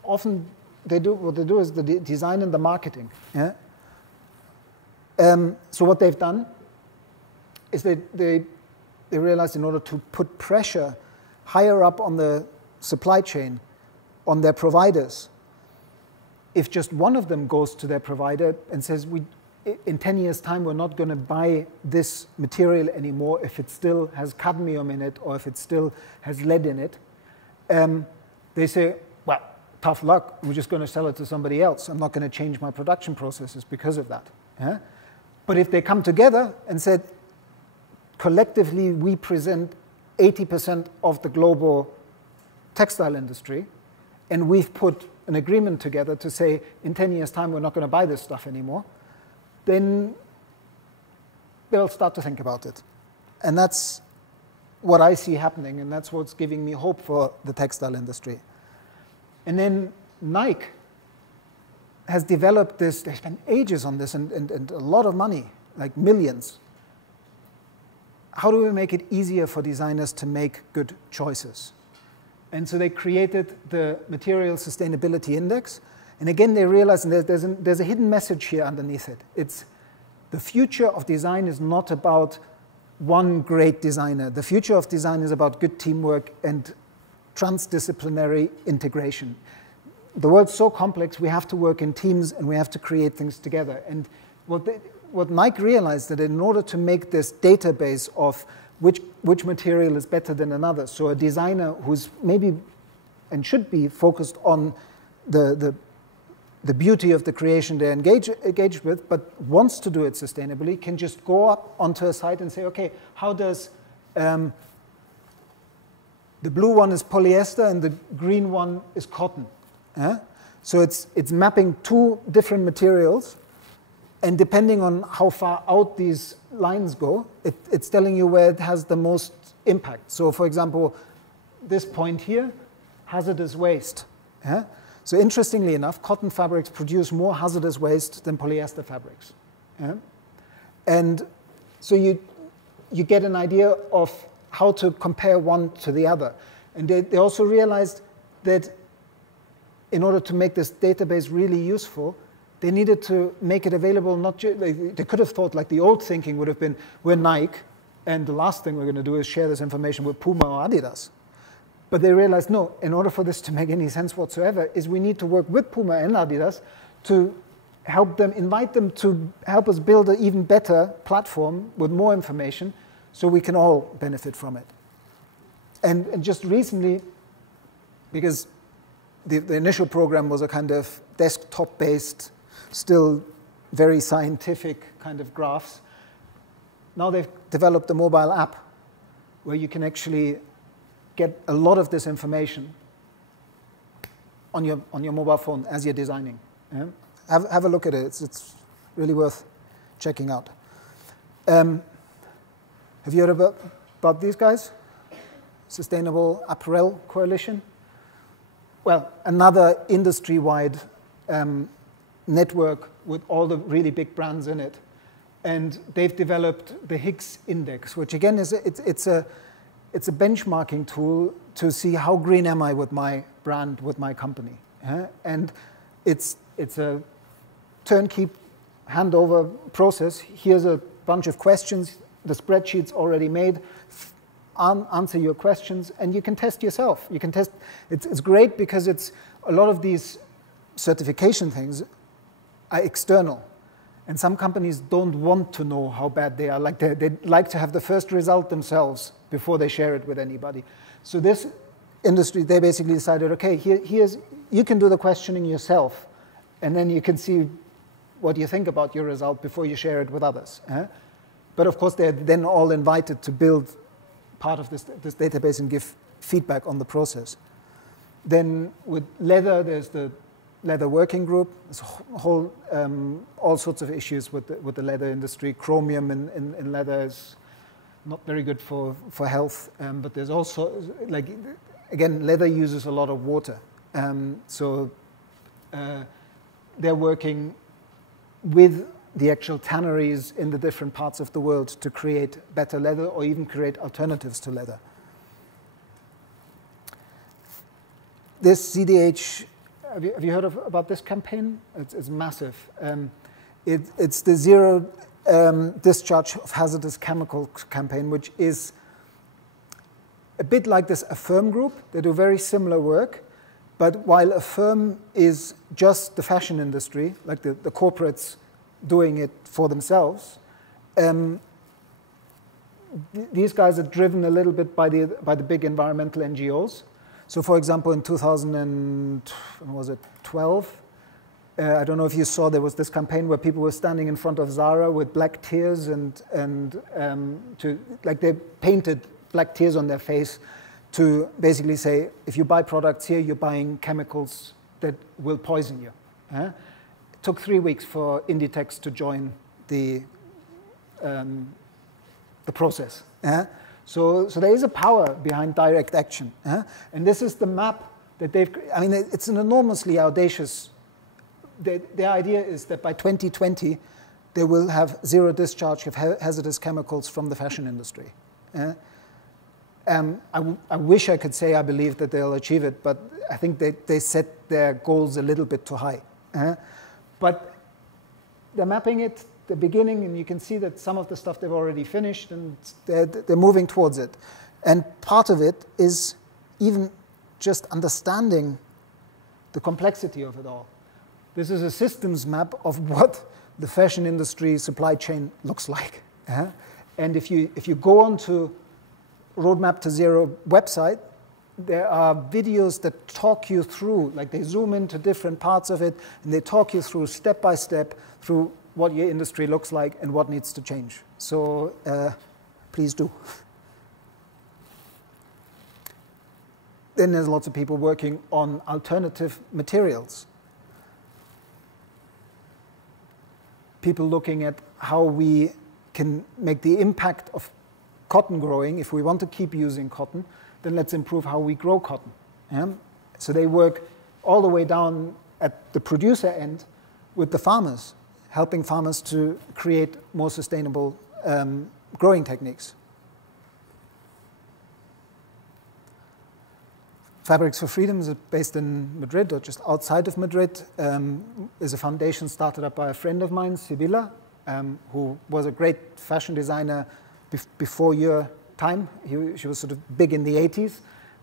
Often what they do is the design and the marketing. Yeah? So what they've done is they realized in order to put pressure higher up on the supply chain, on their providers, if just one of them goes to their provider and says, in 10 years' time, we're not going to buy this material anymore if it still has cadmium in it or if it still has lead in it, they say, well, tough luck, we're just going to sell it to somebody else. I'm not going to change my production processes because of that. Yeah? But if they come together and said, collectively, we present 80% of the global textile industry, and we've put an agreement together to say, in 10 years' time, we're not going to buy this stuff anymore, then they'll start to think about it. And that's what I see happening, and that's what's giving me hope for the textile industry. And then Nike has developed this, they spent ages on this and a lot of money, like millions. How do we make it easier for designers to make good choices? And so they created the Material Sustainability Index. And again, they realized, and there's a hidden message here underneath it. It's the future of design is not about one great designer. The future of design is about good teamwork and transdisciplinary integration. The world's so complex, we have to work in teams and we have to create things together. And what Nike realized that in order to make this database of which material is better than another, so a designer who's maybe and should be focused on the beauty of the creation they're engaged with, but wants to do it sustainably, can just go up onto a site and say, okay, how does the blue one is polyester and the green one is cotton? So it's mapping two different materials, and depending on how far out these lines go, it's telling you where it has the most impact. So for example, this point here, hazardous waste. So interestingly enough, cotton fabrics produce more hazardous waste than polyester fabrics. And so you get an idea of how to compare one to the other. And they also realized that in order to make this database really useful, they needed to make it available not just, they could have thought like the old thinking would have been, we're Nike, and the last thing we're going to do is share this information with Puma or Adidas. But they realized, no, in order for this to make any sense whatsoever, is we need to work with Puma and Adidas to help them, invite them to help us build an even better platform with more information so we can all benefit from it. And just recently, because the initial program was a kind of desktop-based, still very scientific kind of graphs. Now they've developed a mobile app where you can actually get a lot of this information on your mobile phone as you're designing. Have a look at it. It's really worth checking out. Have you heard about these guys? Sustainable Apparel Coalition? Well, another industry-wide network with all the really big brands in it. And they've developed the Higgs Index, which again is it's a benchmarking tool to see how green am I with my brand, with my company. And it's a turnkey handover process. Here's a bunch of questions. The spreadsheet's already made. Answer your questions, and you can test yourself. You can test. It's great because it's a lot of these certification things are external, and some companies don't want to know how bad they are. Like they like to have the first result themselves before they share it with anybody. So this industry, they basically decided, okay, here's you can do the questioning yourself, and then you can see what you think about your result before you share it with others. But of course, they're then all invited to build part of this database and give feedback on the process. Then with leather, there's the leather working group. There's a whole, all sorts of issues with the leather industry. Chromium in leather is not very good for health, but there's also, like, again, leather uses a lot of water. So they're working with the actual tanneries in the different parts of the world to create better leather or even create alternatives to leather. This ZDH, have you heard about this campaign? It's massive. It's the Zero Discharge of Hazardous Chemicals campaign, which is a bit like this Affirm group. They do very similar work, but while Affirm is just the fashion industry, like the corporates doing it for themselves, these guys are driven a little bit by the big environmental NGOs. So for example, in 2012, I don't know if you saw, there was this campaign where people were standing in front of Zara with black tears and like they painted black tears on their face to basically say, if you buy products here, you're buying chemicals that will poison you. It took 3 weeks for Inditex to join the process. So there is a power behind direct action. And this is the map that they've, I mean, it's an enormously audacious the idea is that by 2020, they will have zero discharge of hazardous chemicals from the fashion industry. I wish I could say I believe that they'll achieve it, but I think they set their goals a little bit too high. But they're mapping it, the beginning, and you can see that some of the stuff they've already finished, and they're moving towards it. And part of it is even just understanding the complexity of it all. This is a systems map of what the fashion industry supply chain looks like. And if you go onto Roadmap to Zero website, there are videos that talk you through, like they zoom into different parts of it, and they talk you through step by step through what your industry looks like and what needs to change. So please do. Then there's lots of people working on alternative materials. People looking at how we can make the impact of cotton growing. If we want to keep using cotton, then let's improve how we grow cotton. So they work all the way down at the producer end with the farmers, helping farmers to create more sustainable growing techniques. Fabrics for Freedom is based in Madrid, or just outside of Madrid. Is a foundation started up by a friend of mine, Sibilla, who was a great fashion designer before your time. She was sort of big in the 80s.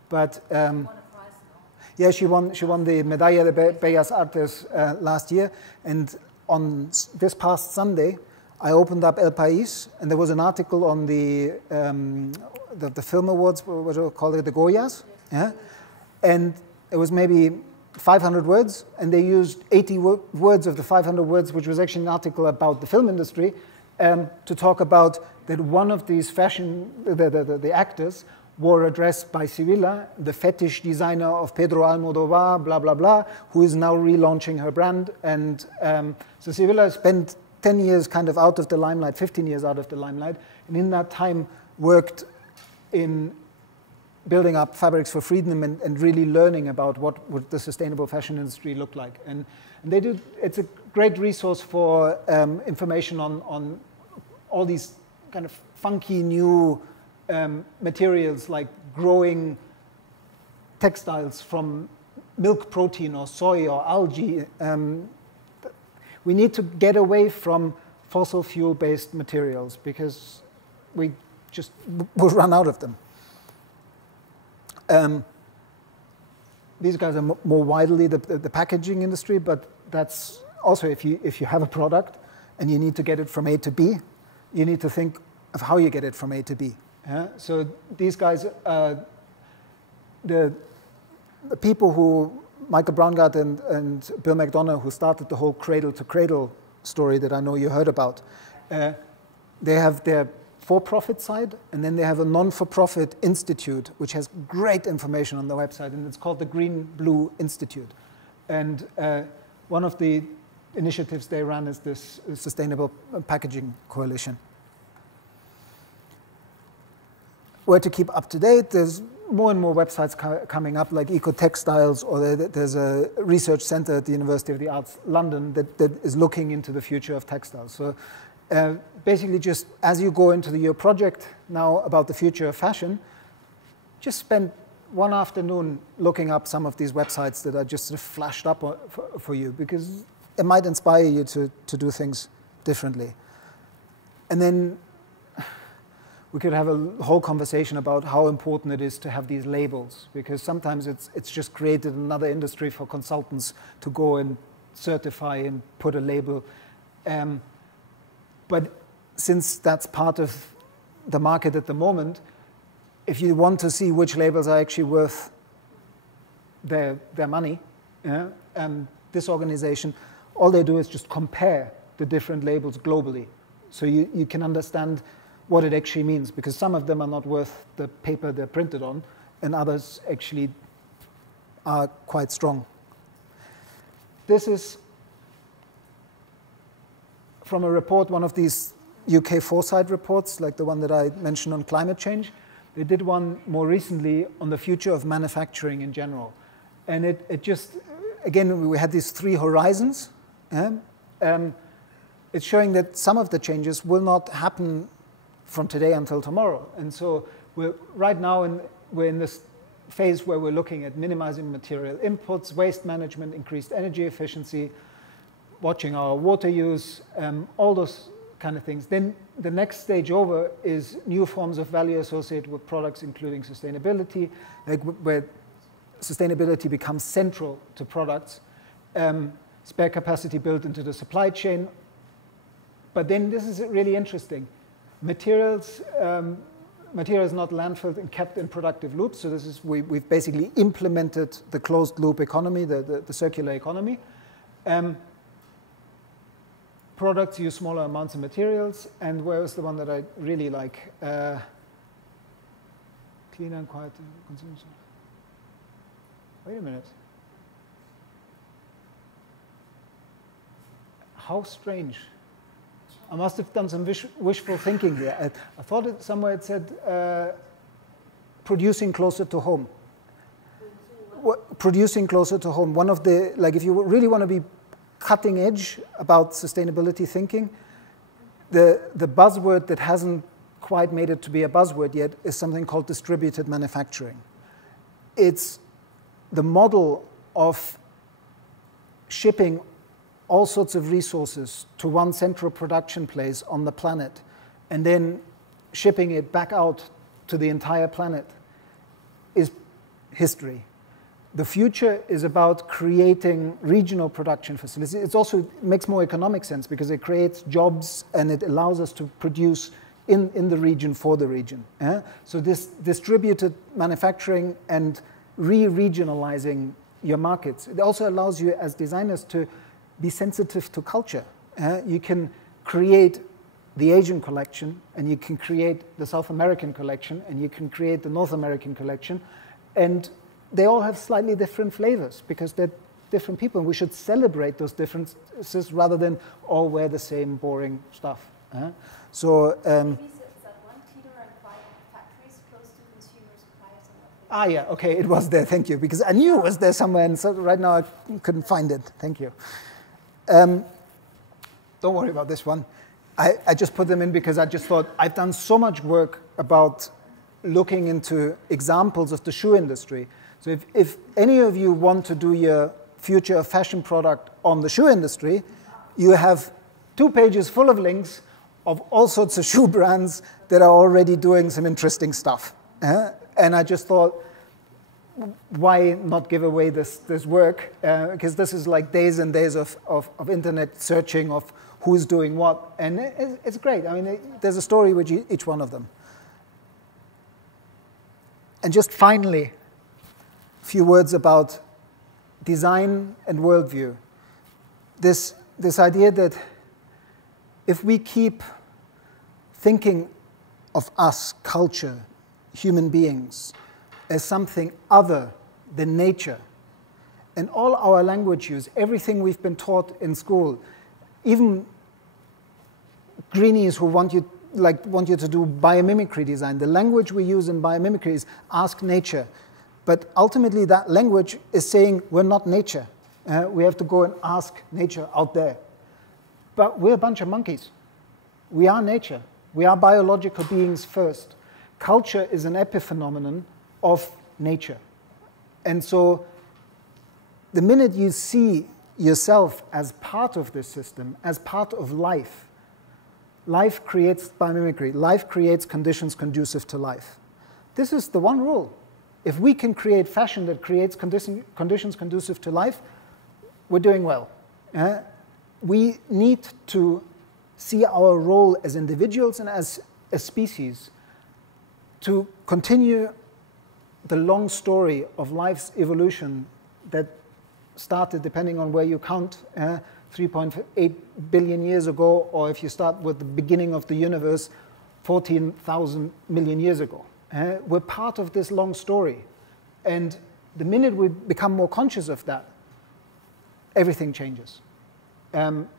But won a prize, no? yeah, she won the Medalla de Bellas Artes last year. And on this past Sunday, I opened up El País, and there was an article on the film awards, what do you call it, the Goyas? Yeah? And it was maybe 500 words, and they used 80 words of the 500 words, which was actually an article about the film industry, to talk about that one of these the actors wore a dress by Sibilla, the fetish designer of Pedro Almodovar, blah, blah, blah, who is now relaunching her brand. And so Sibilla spent 10 years kind of out of the limelight, 15 years out of the limelight, and in that time worked in building up Fabrics for Freedom and really learning about what would the sustainable fashion industry look like. And they do, it's a great resource for information on all these kind of funky new materials, like growing textiles from milk protein or soy or algae. We need to get away from fossil fuel-based materials because we just will run out of them. These guys are more widely the packaging industry, but that's also if you have a product and you need to get it from A to B, you need to think of how you get it from A to B. So these guys, the people who, Michael Braungart and Bill McDonough, who started the whole cradle-to-cradle story that I know you heard about, they have their for-profit side, and then they have a non-for-profit institute, which has great information on the website, and it's called the Green Blue Institute. And one of the initiatives they run is this Sustainable Packaging Coalition. Where to keep up to date, there's more and more websites coming up, like Eco-Textiles, or there's a research center at the University of the Arts London that is looking into the future of textiles. So basically, just as you go into your project now about the future of fashion, just spend one afternoon looking up some of these websites that are just sort of flashed up for you, because it might inspire you to do things differently. And then we could have a whole conversation about how important it is to have these labels, because sometimes it's just created another industry for consultants to go and certify and put a label. But since that's part of the market at the moment, if you want to see which labels are actually worth their money, this organization, all they do is just compare the different labels globally. So you can understand what it actually means, because some of them are not worth the paper they're printed on, and others actually are quite strong. This is from a report, one of these UK Foresight reports, like the one that I mentioned on climate change. They did one more recently on the future of manufacturing in general. And it just, again, we had these three horizons. It's showing that some of the changes will not happen from today until tomorrow. And so right now we're in this phase where we're looking at minimizing material inputs, waste management, increased energy efficiency, watching our water use, all those kind of things. Then the next stage over is new forms of value associated with products, including sustainability, like where sustainability becomes central to products, spare capacity built into the supply chain. But then this is really interesting. Materials not landfilled and kept in productive loops. So this is, we've basically implemented the closed loop economy, the circular economy. Products use smaller amounts of materials. And where is the one that I really like? Cleaner and quieter consumption. Wait a minute. How strange. I must have done some wishful thinking here. I thought somewhere it said producing closer to home. Producing closer to home. One of the, like if you really want to be cutting edge about sustainability thinking, the buzzword that hasn't quite made it to be a buzzword yet is something called distributed manufacturing. It's the model of shipping all sorts of resources to one central production place on the planet and then shipping it back out to the entire planet is history. The future is about creating regional production facilities. It also makes more economic sense because it creates jobs and it allows us to produce in the region for the region. So this distributed manufacturing and re-regionalizing your markets, it also allows you as designers to be sensitive to culture. You can create the Asian collection, and you can create the South American collection, and you can create the North American collection, and they all have slightly different flavors because they're different people, and we should celebrate those differences rather than all wear the same boring stuff. So. Yeah, okay, it was there, thank you, because I knew it was there somewhere, and so right now I couldn't find it. Thank you. Don't worry about this one. I just put them in because I just thought I've done so much work about looking into examples of the shoe industry. So if any of you want to do your future fashion product on the shoe industry, you have 2 pages full of links of all sorts of shoe brands that are already doing some interesting stuff. And I just thought, why not give away this work? Because this is like days and days of internet searching of who's doing what. And it's great. I mean, there's a story with each one of them. And just finally, a few words about design and worldview. This idea that if we keep thinking of us, culture, human beings, as something other than nature, and all our language use, everything we've been taught in school, even greenies who want you to do biomimicry design, the language we use in biomimicry is ask nature. But ultimately that language is saying we're not nature. We have to go and ask nature out there. But we're a bunch of monkeys. We are nature. We are biological beings first. Culture is an epiphenomenon of nature. And so the minute you see yourself as part of this system, as part of life, life creates biomimicry. Life creates conditions conducive to life. This is the one rule. If we can create fashion that creates conditions conducive to life, we're doing well. We need to see our role as individuals and as a species to continue the long story of life's evolution that started, depending on where you count, 3.8 billion years ago, or if you start with the beginning of the universe, 14,000 million years ago. We're part of this long story. And the minute we become more conscious of that, everything changes.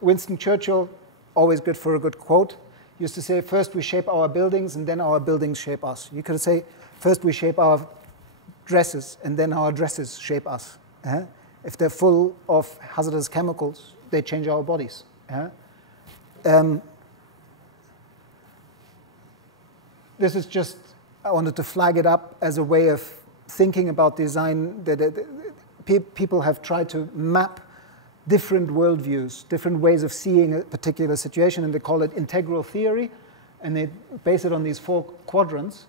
Winston Churchill, always good for a good quote, used to say, first we shape our buildings and then our buildings shape us. You could say, first we shape our dresses and then our dresses shape us. If they're full of hazardous chemicals, they change our bodies. This is just, I wanted to flag it up as a way of thinking about design. People have tried to map different worldviews, different ways of seeing a particular situation, and they call it integral theory, and they base it on these 4 quadrants.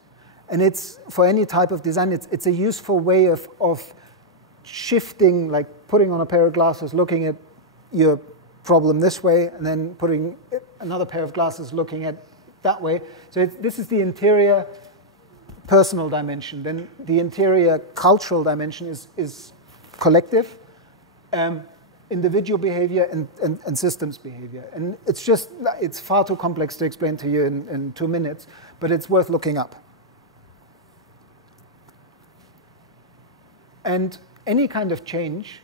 And it's, for any type of design, it's a useful way of shifting, like putting on a pair of glasses, looking at your problem this way, and then putting another pair of glasses, looking at that way. So this is the interior personal dimension. Then the interior cultural dimension is collective, individual behavior, and systems behavior. And it's far too complex to explain to you in 2 minutes, but it's worth looking up. And any kind of change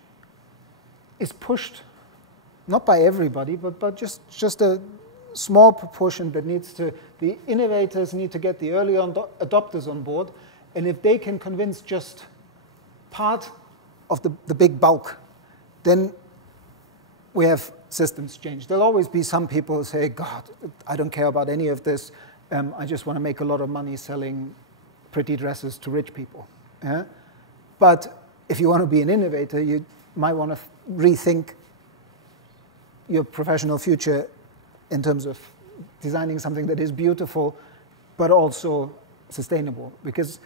is pushed, not by everybody, but just a small proportion that needs to, the innovators need to get the early adopters on board, and if they can convince just part of the big bulk, then we have systems change. There'll always be some people who say, God, I don't care about any of this, I just want to make a lot of money selling pretty dresses to rich people. Yeah? But if you want to be an innovator, you might want to rethink your professional future in terms of designing something that is beautiful, but also sustainable. Because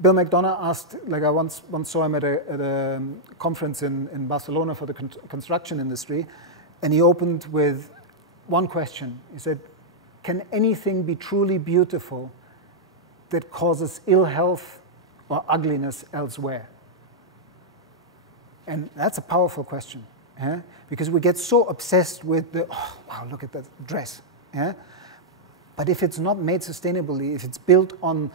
Bill McDonough asked, like I once saw him at a conference in Barcelona for the construction industry, and he opened with one question. He said, can anything be truly beautiful that causes ill health or ugliness elsewhere? And that's a powerful question, yeah? Because we get so obsessed with the, oh, wow, look at that dress. Yeah? But if it's not made sustainably, if it's built on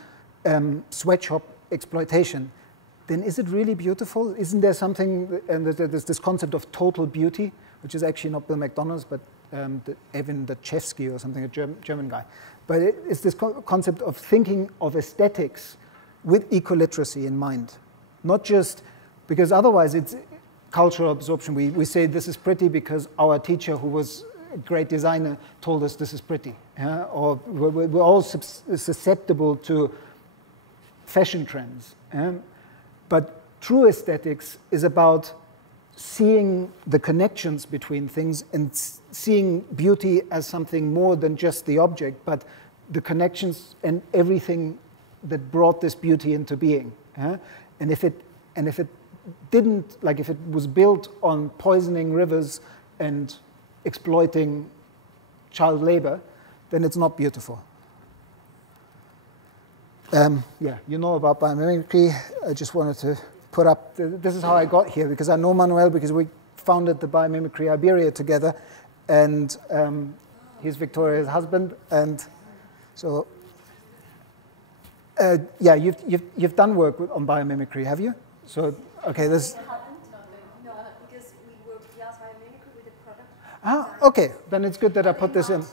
sweatshop exploitation, then is it really beautiful? Isn't there something, and there's this concept of total beauty, which is actually not Bill McDonough's, but Evan Dachewski or something, a German guy. But it's this concept of thinking of aesthetics with ecoliteracy in mind. Not just, because otherwise it's cultural absorption. We say this is pretty because our teacher, who was a great designer, told us this is pretty. Yeah? Or we're all susceptible to fashion trends. Yeah? But true aesthetics is about seeing the connections between things and seeing beauty as something more than just the object, but the connections and everything that brought this beauty into being. Yeah? And if it didn't, like if it was built on poisoning rivers and exploiting child labor, then it's not beautiful. Yeah, you know about biomimicry. I just wanted to put up, this is how I got here, because I know Manuel because we founded the Biomimicry Iberia together, and he's Victoria's husband, and so, yeah, you've done work on biomimicry, have you? So, okay, this. No, because we work with biomimicry with the product. Ah, okay, then it's good that I put this in. No,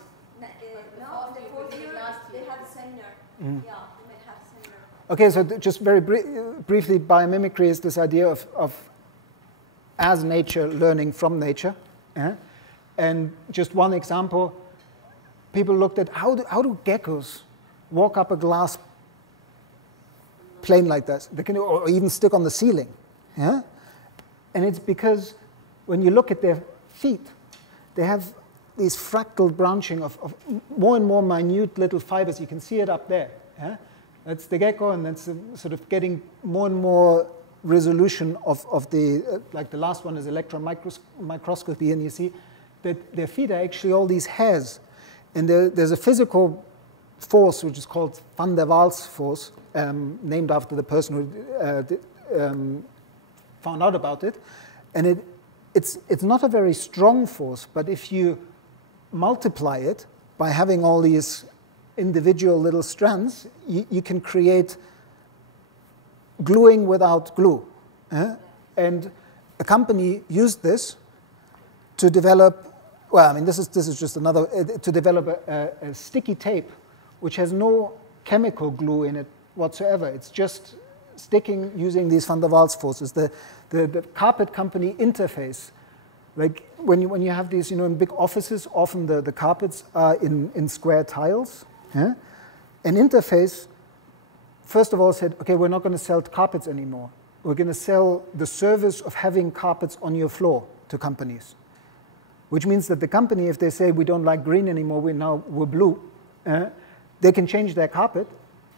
the fourth year they have a seminar. Yeah, we might have a seminar. Okay, so just very briefly, biomimicry is this idea of as nature learning from nature. And just one example, people looked at how do geckos walk up a glass plane like that? They can, or even stick on the ceiling. Yeah? And it's because when you look at their feet, they have these fractal branching of more and more minute little fibers. You can see it up there. Yeah? That's the gecko, and that's sort of getting more and more resolution of the, like the last one is electron microscopy, and you see that their feet are actually all these hairs. And there's a physical force which is called Van der Waals force, named after the person who found out about it. And it's not a very strong force, but if you multiply it by having all these individual little strands, you can create gluing without glue. And a company used this to develop, well, I mean, this is just another, to develop a sticky tape which has no chemical glue in it whatsoever. It's just sticking using these Van der Waals forces. The carpet company Interface Like when you have these, in big offices, often the carpets are in square tiles. Yeah? An Interface, first of all, said, okay, we're not going to sell carpets anymore. We're going to sell the service of having carpets on your floor to companies. Which means that the company, if they say we don't like green anymore, we're blue, they can change their carpet,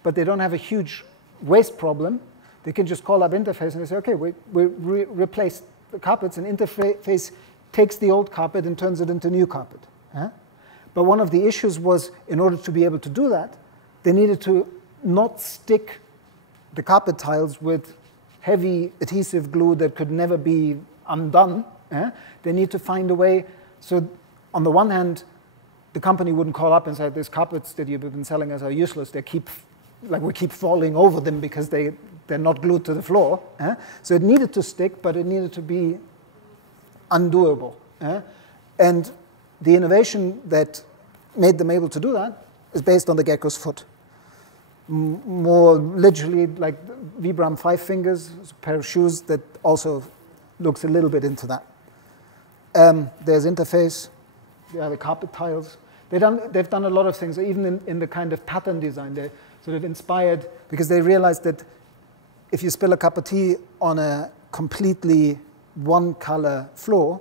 but they don't have a huge waste problem. They can just call up Interface and they say, okay, we replace the carpets, and Interface takes the old carpet and turns it into new carpet. But one of the issues was, in order to be able to do that, they needed to not stick the carpet tiles with heavy adhesive glue that could never be undone. They need to find a way. So on the one hand, the company wouldn't call up and say, these carpets that you've been selling us are useless. We keep falling over them because they're not glued to the floor. So it needed to stick, but it needed to be undoable. And the innovation that made them able to do that is based on the gecko's foot. More literally like Vibram 5 fingers, a pair of shoes that also looks a little bit into that. There's Interface, there are the carpet tiles. They've done a lot of things, even in the kind of pattern design. They're sort of inspired because they realized that if you spill a cup of tea on a completely one-color floor,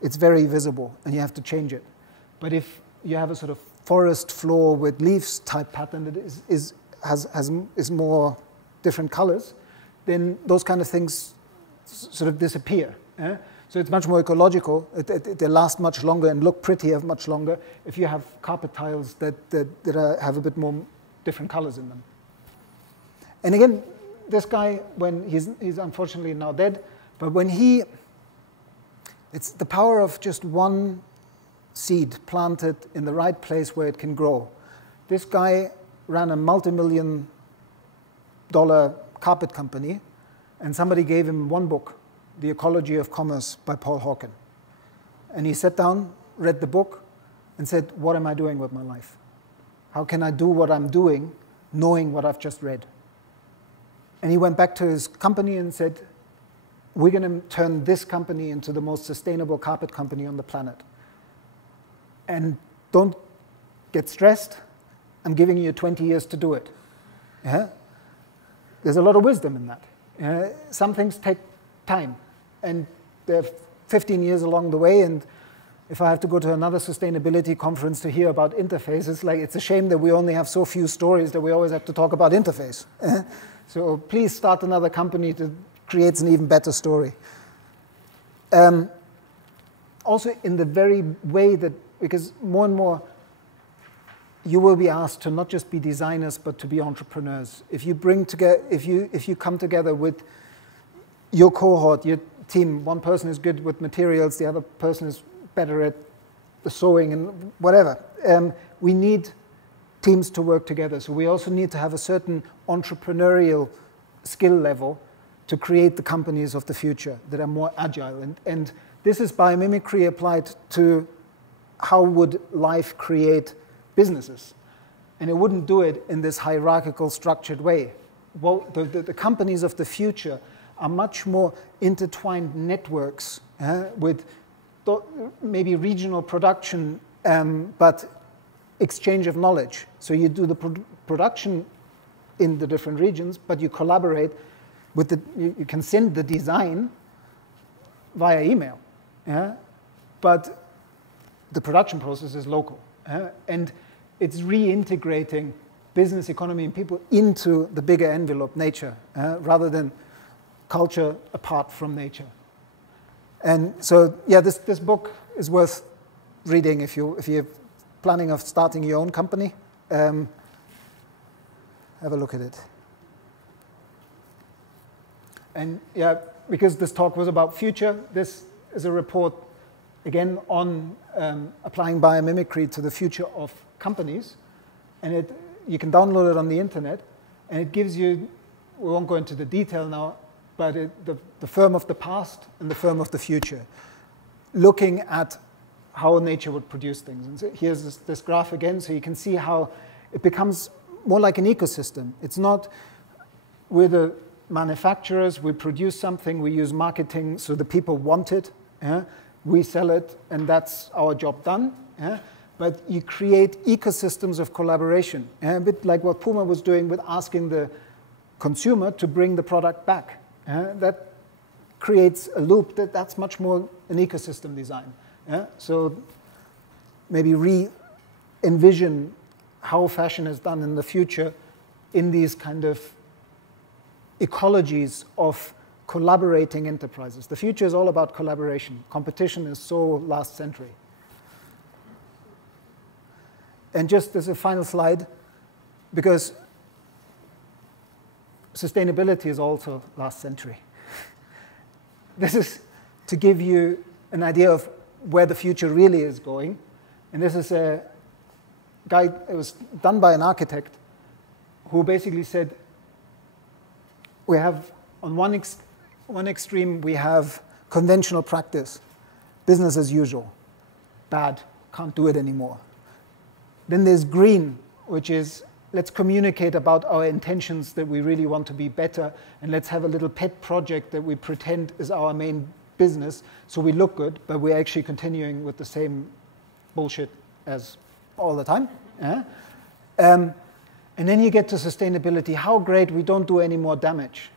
it's very visible and you have to change it. But if you have a sort of forest floor with leaves type pattern that is more different colors, then those kind of things sort of disappear. So it's much more ecological. They last much longer and look prettier much longer if you have carpet tiles that have a bit more different colors in them. And again, this guy, when he's unfortunately now dead, but when it's the power of just one seed planted in the right place where it can grow. This guy ran a multi-million-dollar carpet company, and somebody gave him one book, The Ecology of Commerce by Paul Hawken. And he sat down, read the book, and said, what am I doing with my life? How can I do what I'm doing, knowing what I've just read? And he went back to his company and said, we're going to turn this company into the most sustainable carpet company on the planet. And don't get stressed. I'm giving you 20 years to do it. There's a lot of wisdom in that. Some things take time. And they're 15 years along the way. And if I have to go to another sustainability conference to hear about interfaces, it's a shame that we only have so few stories that we always have to talk about interface. So please start another company that creates an even better story. Also in the very way that, because more and more you will be asked to not just be designers, but to be entrepreneurs. If you bring together, if you come together with your cohort, your team, one person is good with materials, the other person is better at the sewing and whatever. We need teams to work together. So we also need to have a certain entrepreneurial skill level to create the companies of the future that are more agile. And this is biomimicry applied to how would life create businesses. And it wouldn't do it in this hierarchical, structured way. Well, the companies of the future are much more intertwined networks with maybe regional production, but exchange of knowledge. So you do the production in the different regions, but you collaborate with you can send the design via email. But the production process is local. And it's reintegrating business, economy, and people into the bigger envelope, nature, rather than culture apart from nature. And so, yeah, this book is worth reading if you're planning of starting your own company. Have a look at it. And yeah, because this talk was about future, this is a report, again, on applying biomimicry to the future of companies. And you can download it on the internet, and it gives you, we won't go into the detail now, but the firm of the past and the firm of the future, looking at how nature would produce things. And so here's this graph again, so you can see how it becomes more like an ecosystem. It's not we're the manufacturers, we produce something, we use marketing so the people want it. we sell it, and that's our job done. Yeah? But you create ecosystems of collaboration, a bit like what Puma was doing with asking the consumer to bring the product back. That creates a loop that's much more an ecosystem design. So maybe re-envision how fashion is done in the future in these kind of ecologies of collaborating enterprises. The future is all about collaboration. Competition is so last century. And just as a final slide, because sustainability is also last century. This is to give you an idea of where the future really is going. And this is a guy, it was done by an architect who basically said, we have on one extreme, we have conventional practice, business as usual, bad, can't do it anymore. Then there's green, which is let's communicate about our intentions that we really want to be better, and let's have a little pet project that we pretend is our main business, so we look good, but we're actually continuing with the same bullshit as all the time. Yeah? And then you get to sustainability. How great, we don't do any more damage.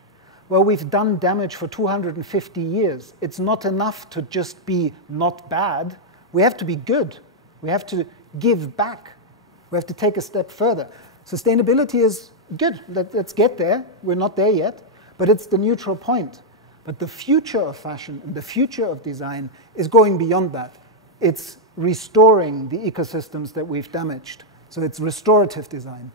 Well, we've done damage for 250 years. It's not enough to just be not bad. We have to be good. We have to give back. We have to take a step further. Sustainability is good. Let's get there. We're not there yet, but it's the neutral point. But the future of fashion and the future of design is going beyond that. It's restoring the ecosystems that we've damaged. So it's restorative design.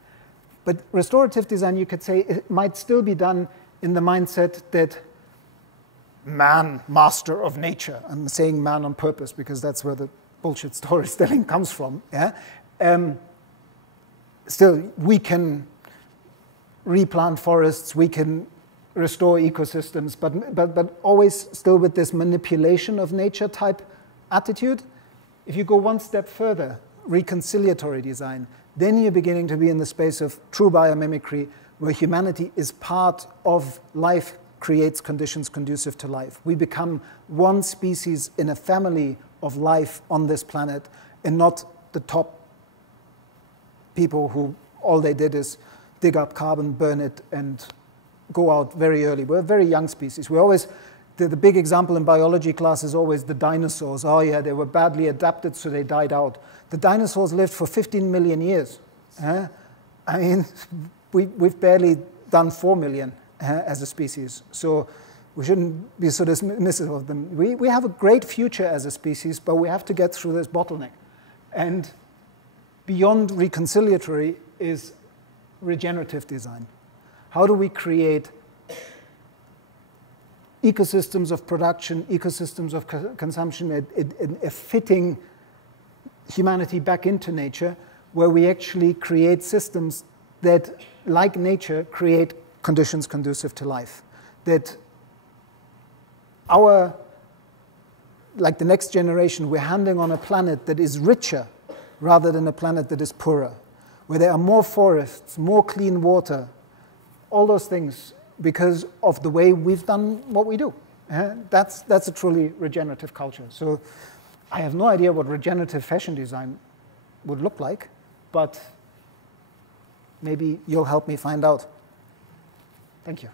But restorative design, you could say, it might still be done in the mindset that man, master of nature. I'm saying man on purpose because that's where the bullshit storytelling comes from. Yeah? Still, we can replant forests, we can restore ecosystems, but always still with this manipulation of nature type attitude. If you go one step further, reconciliatory design, then you're beginning to be in the space of true biomimicry, where humanity is part of life, creates conditions conducive to life. We become one species in a family of life on this planet, and not the top people who all they did is dig up carbon, burn it, and go out very early. We're a very young species. We always, the big example in biology class is always the dinosaurs. Oh yeah, they were badly adapted, so they died out. The dinosaurs lived for 15 million years. I mean, we've barely done 4 million as a species. So we shouldn't be so dismissive of them. We have a great future as a species, but we have to get through this bottleneck. And beyond reconciliatory is regenerative design. How do we create ecosystems of production, ecosystems of consumption, a fitting humanity back into nature, where we actually create systems that, like nature, create conditions conducive to life. That like the next generation, we're handing on a planet that is richer rather than a planet that is poorer, where there are more forests, more clean water, all those things because of the way we've done what we do. That's a truly regenerative culture. So I have no idea what regenerative fashion design would look like, but maybe you'll help me find out. Thank you.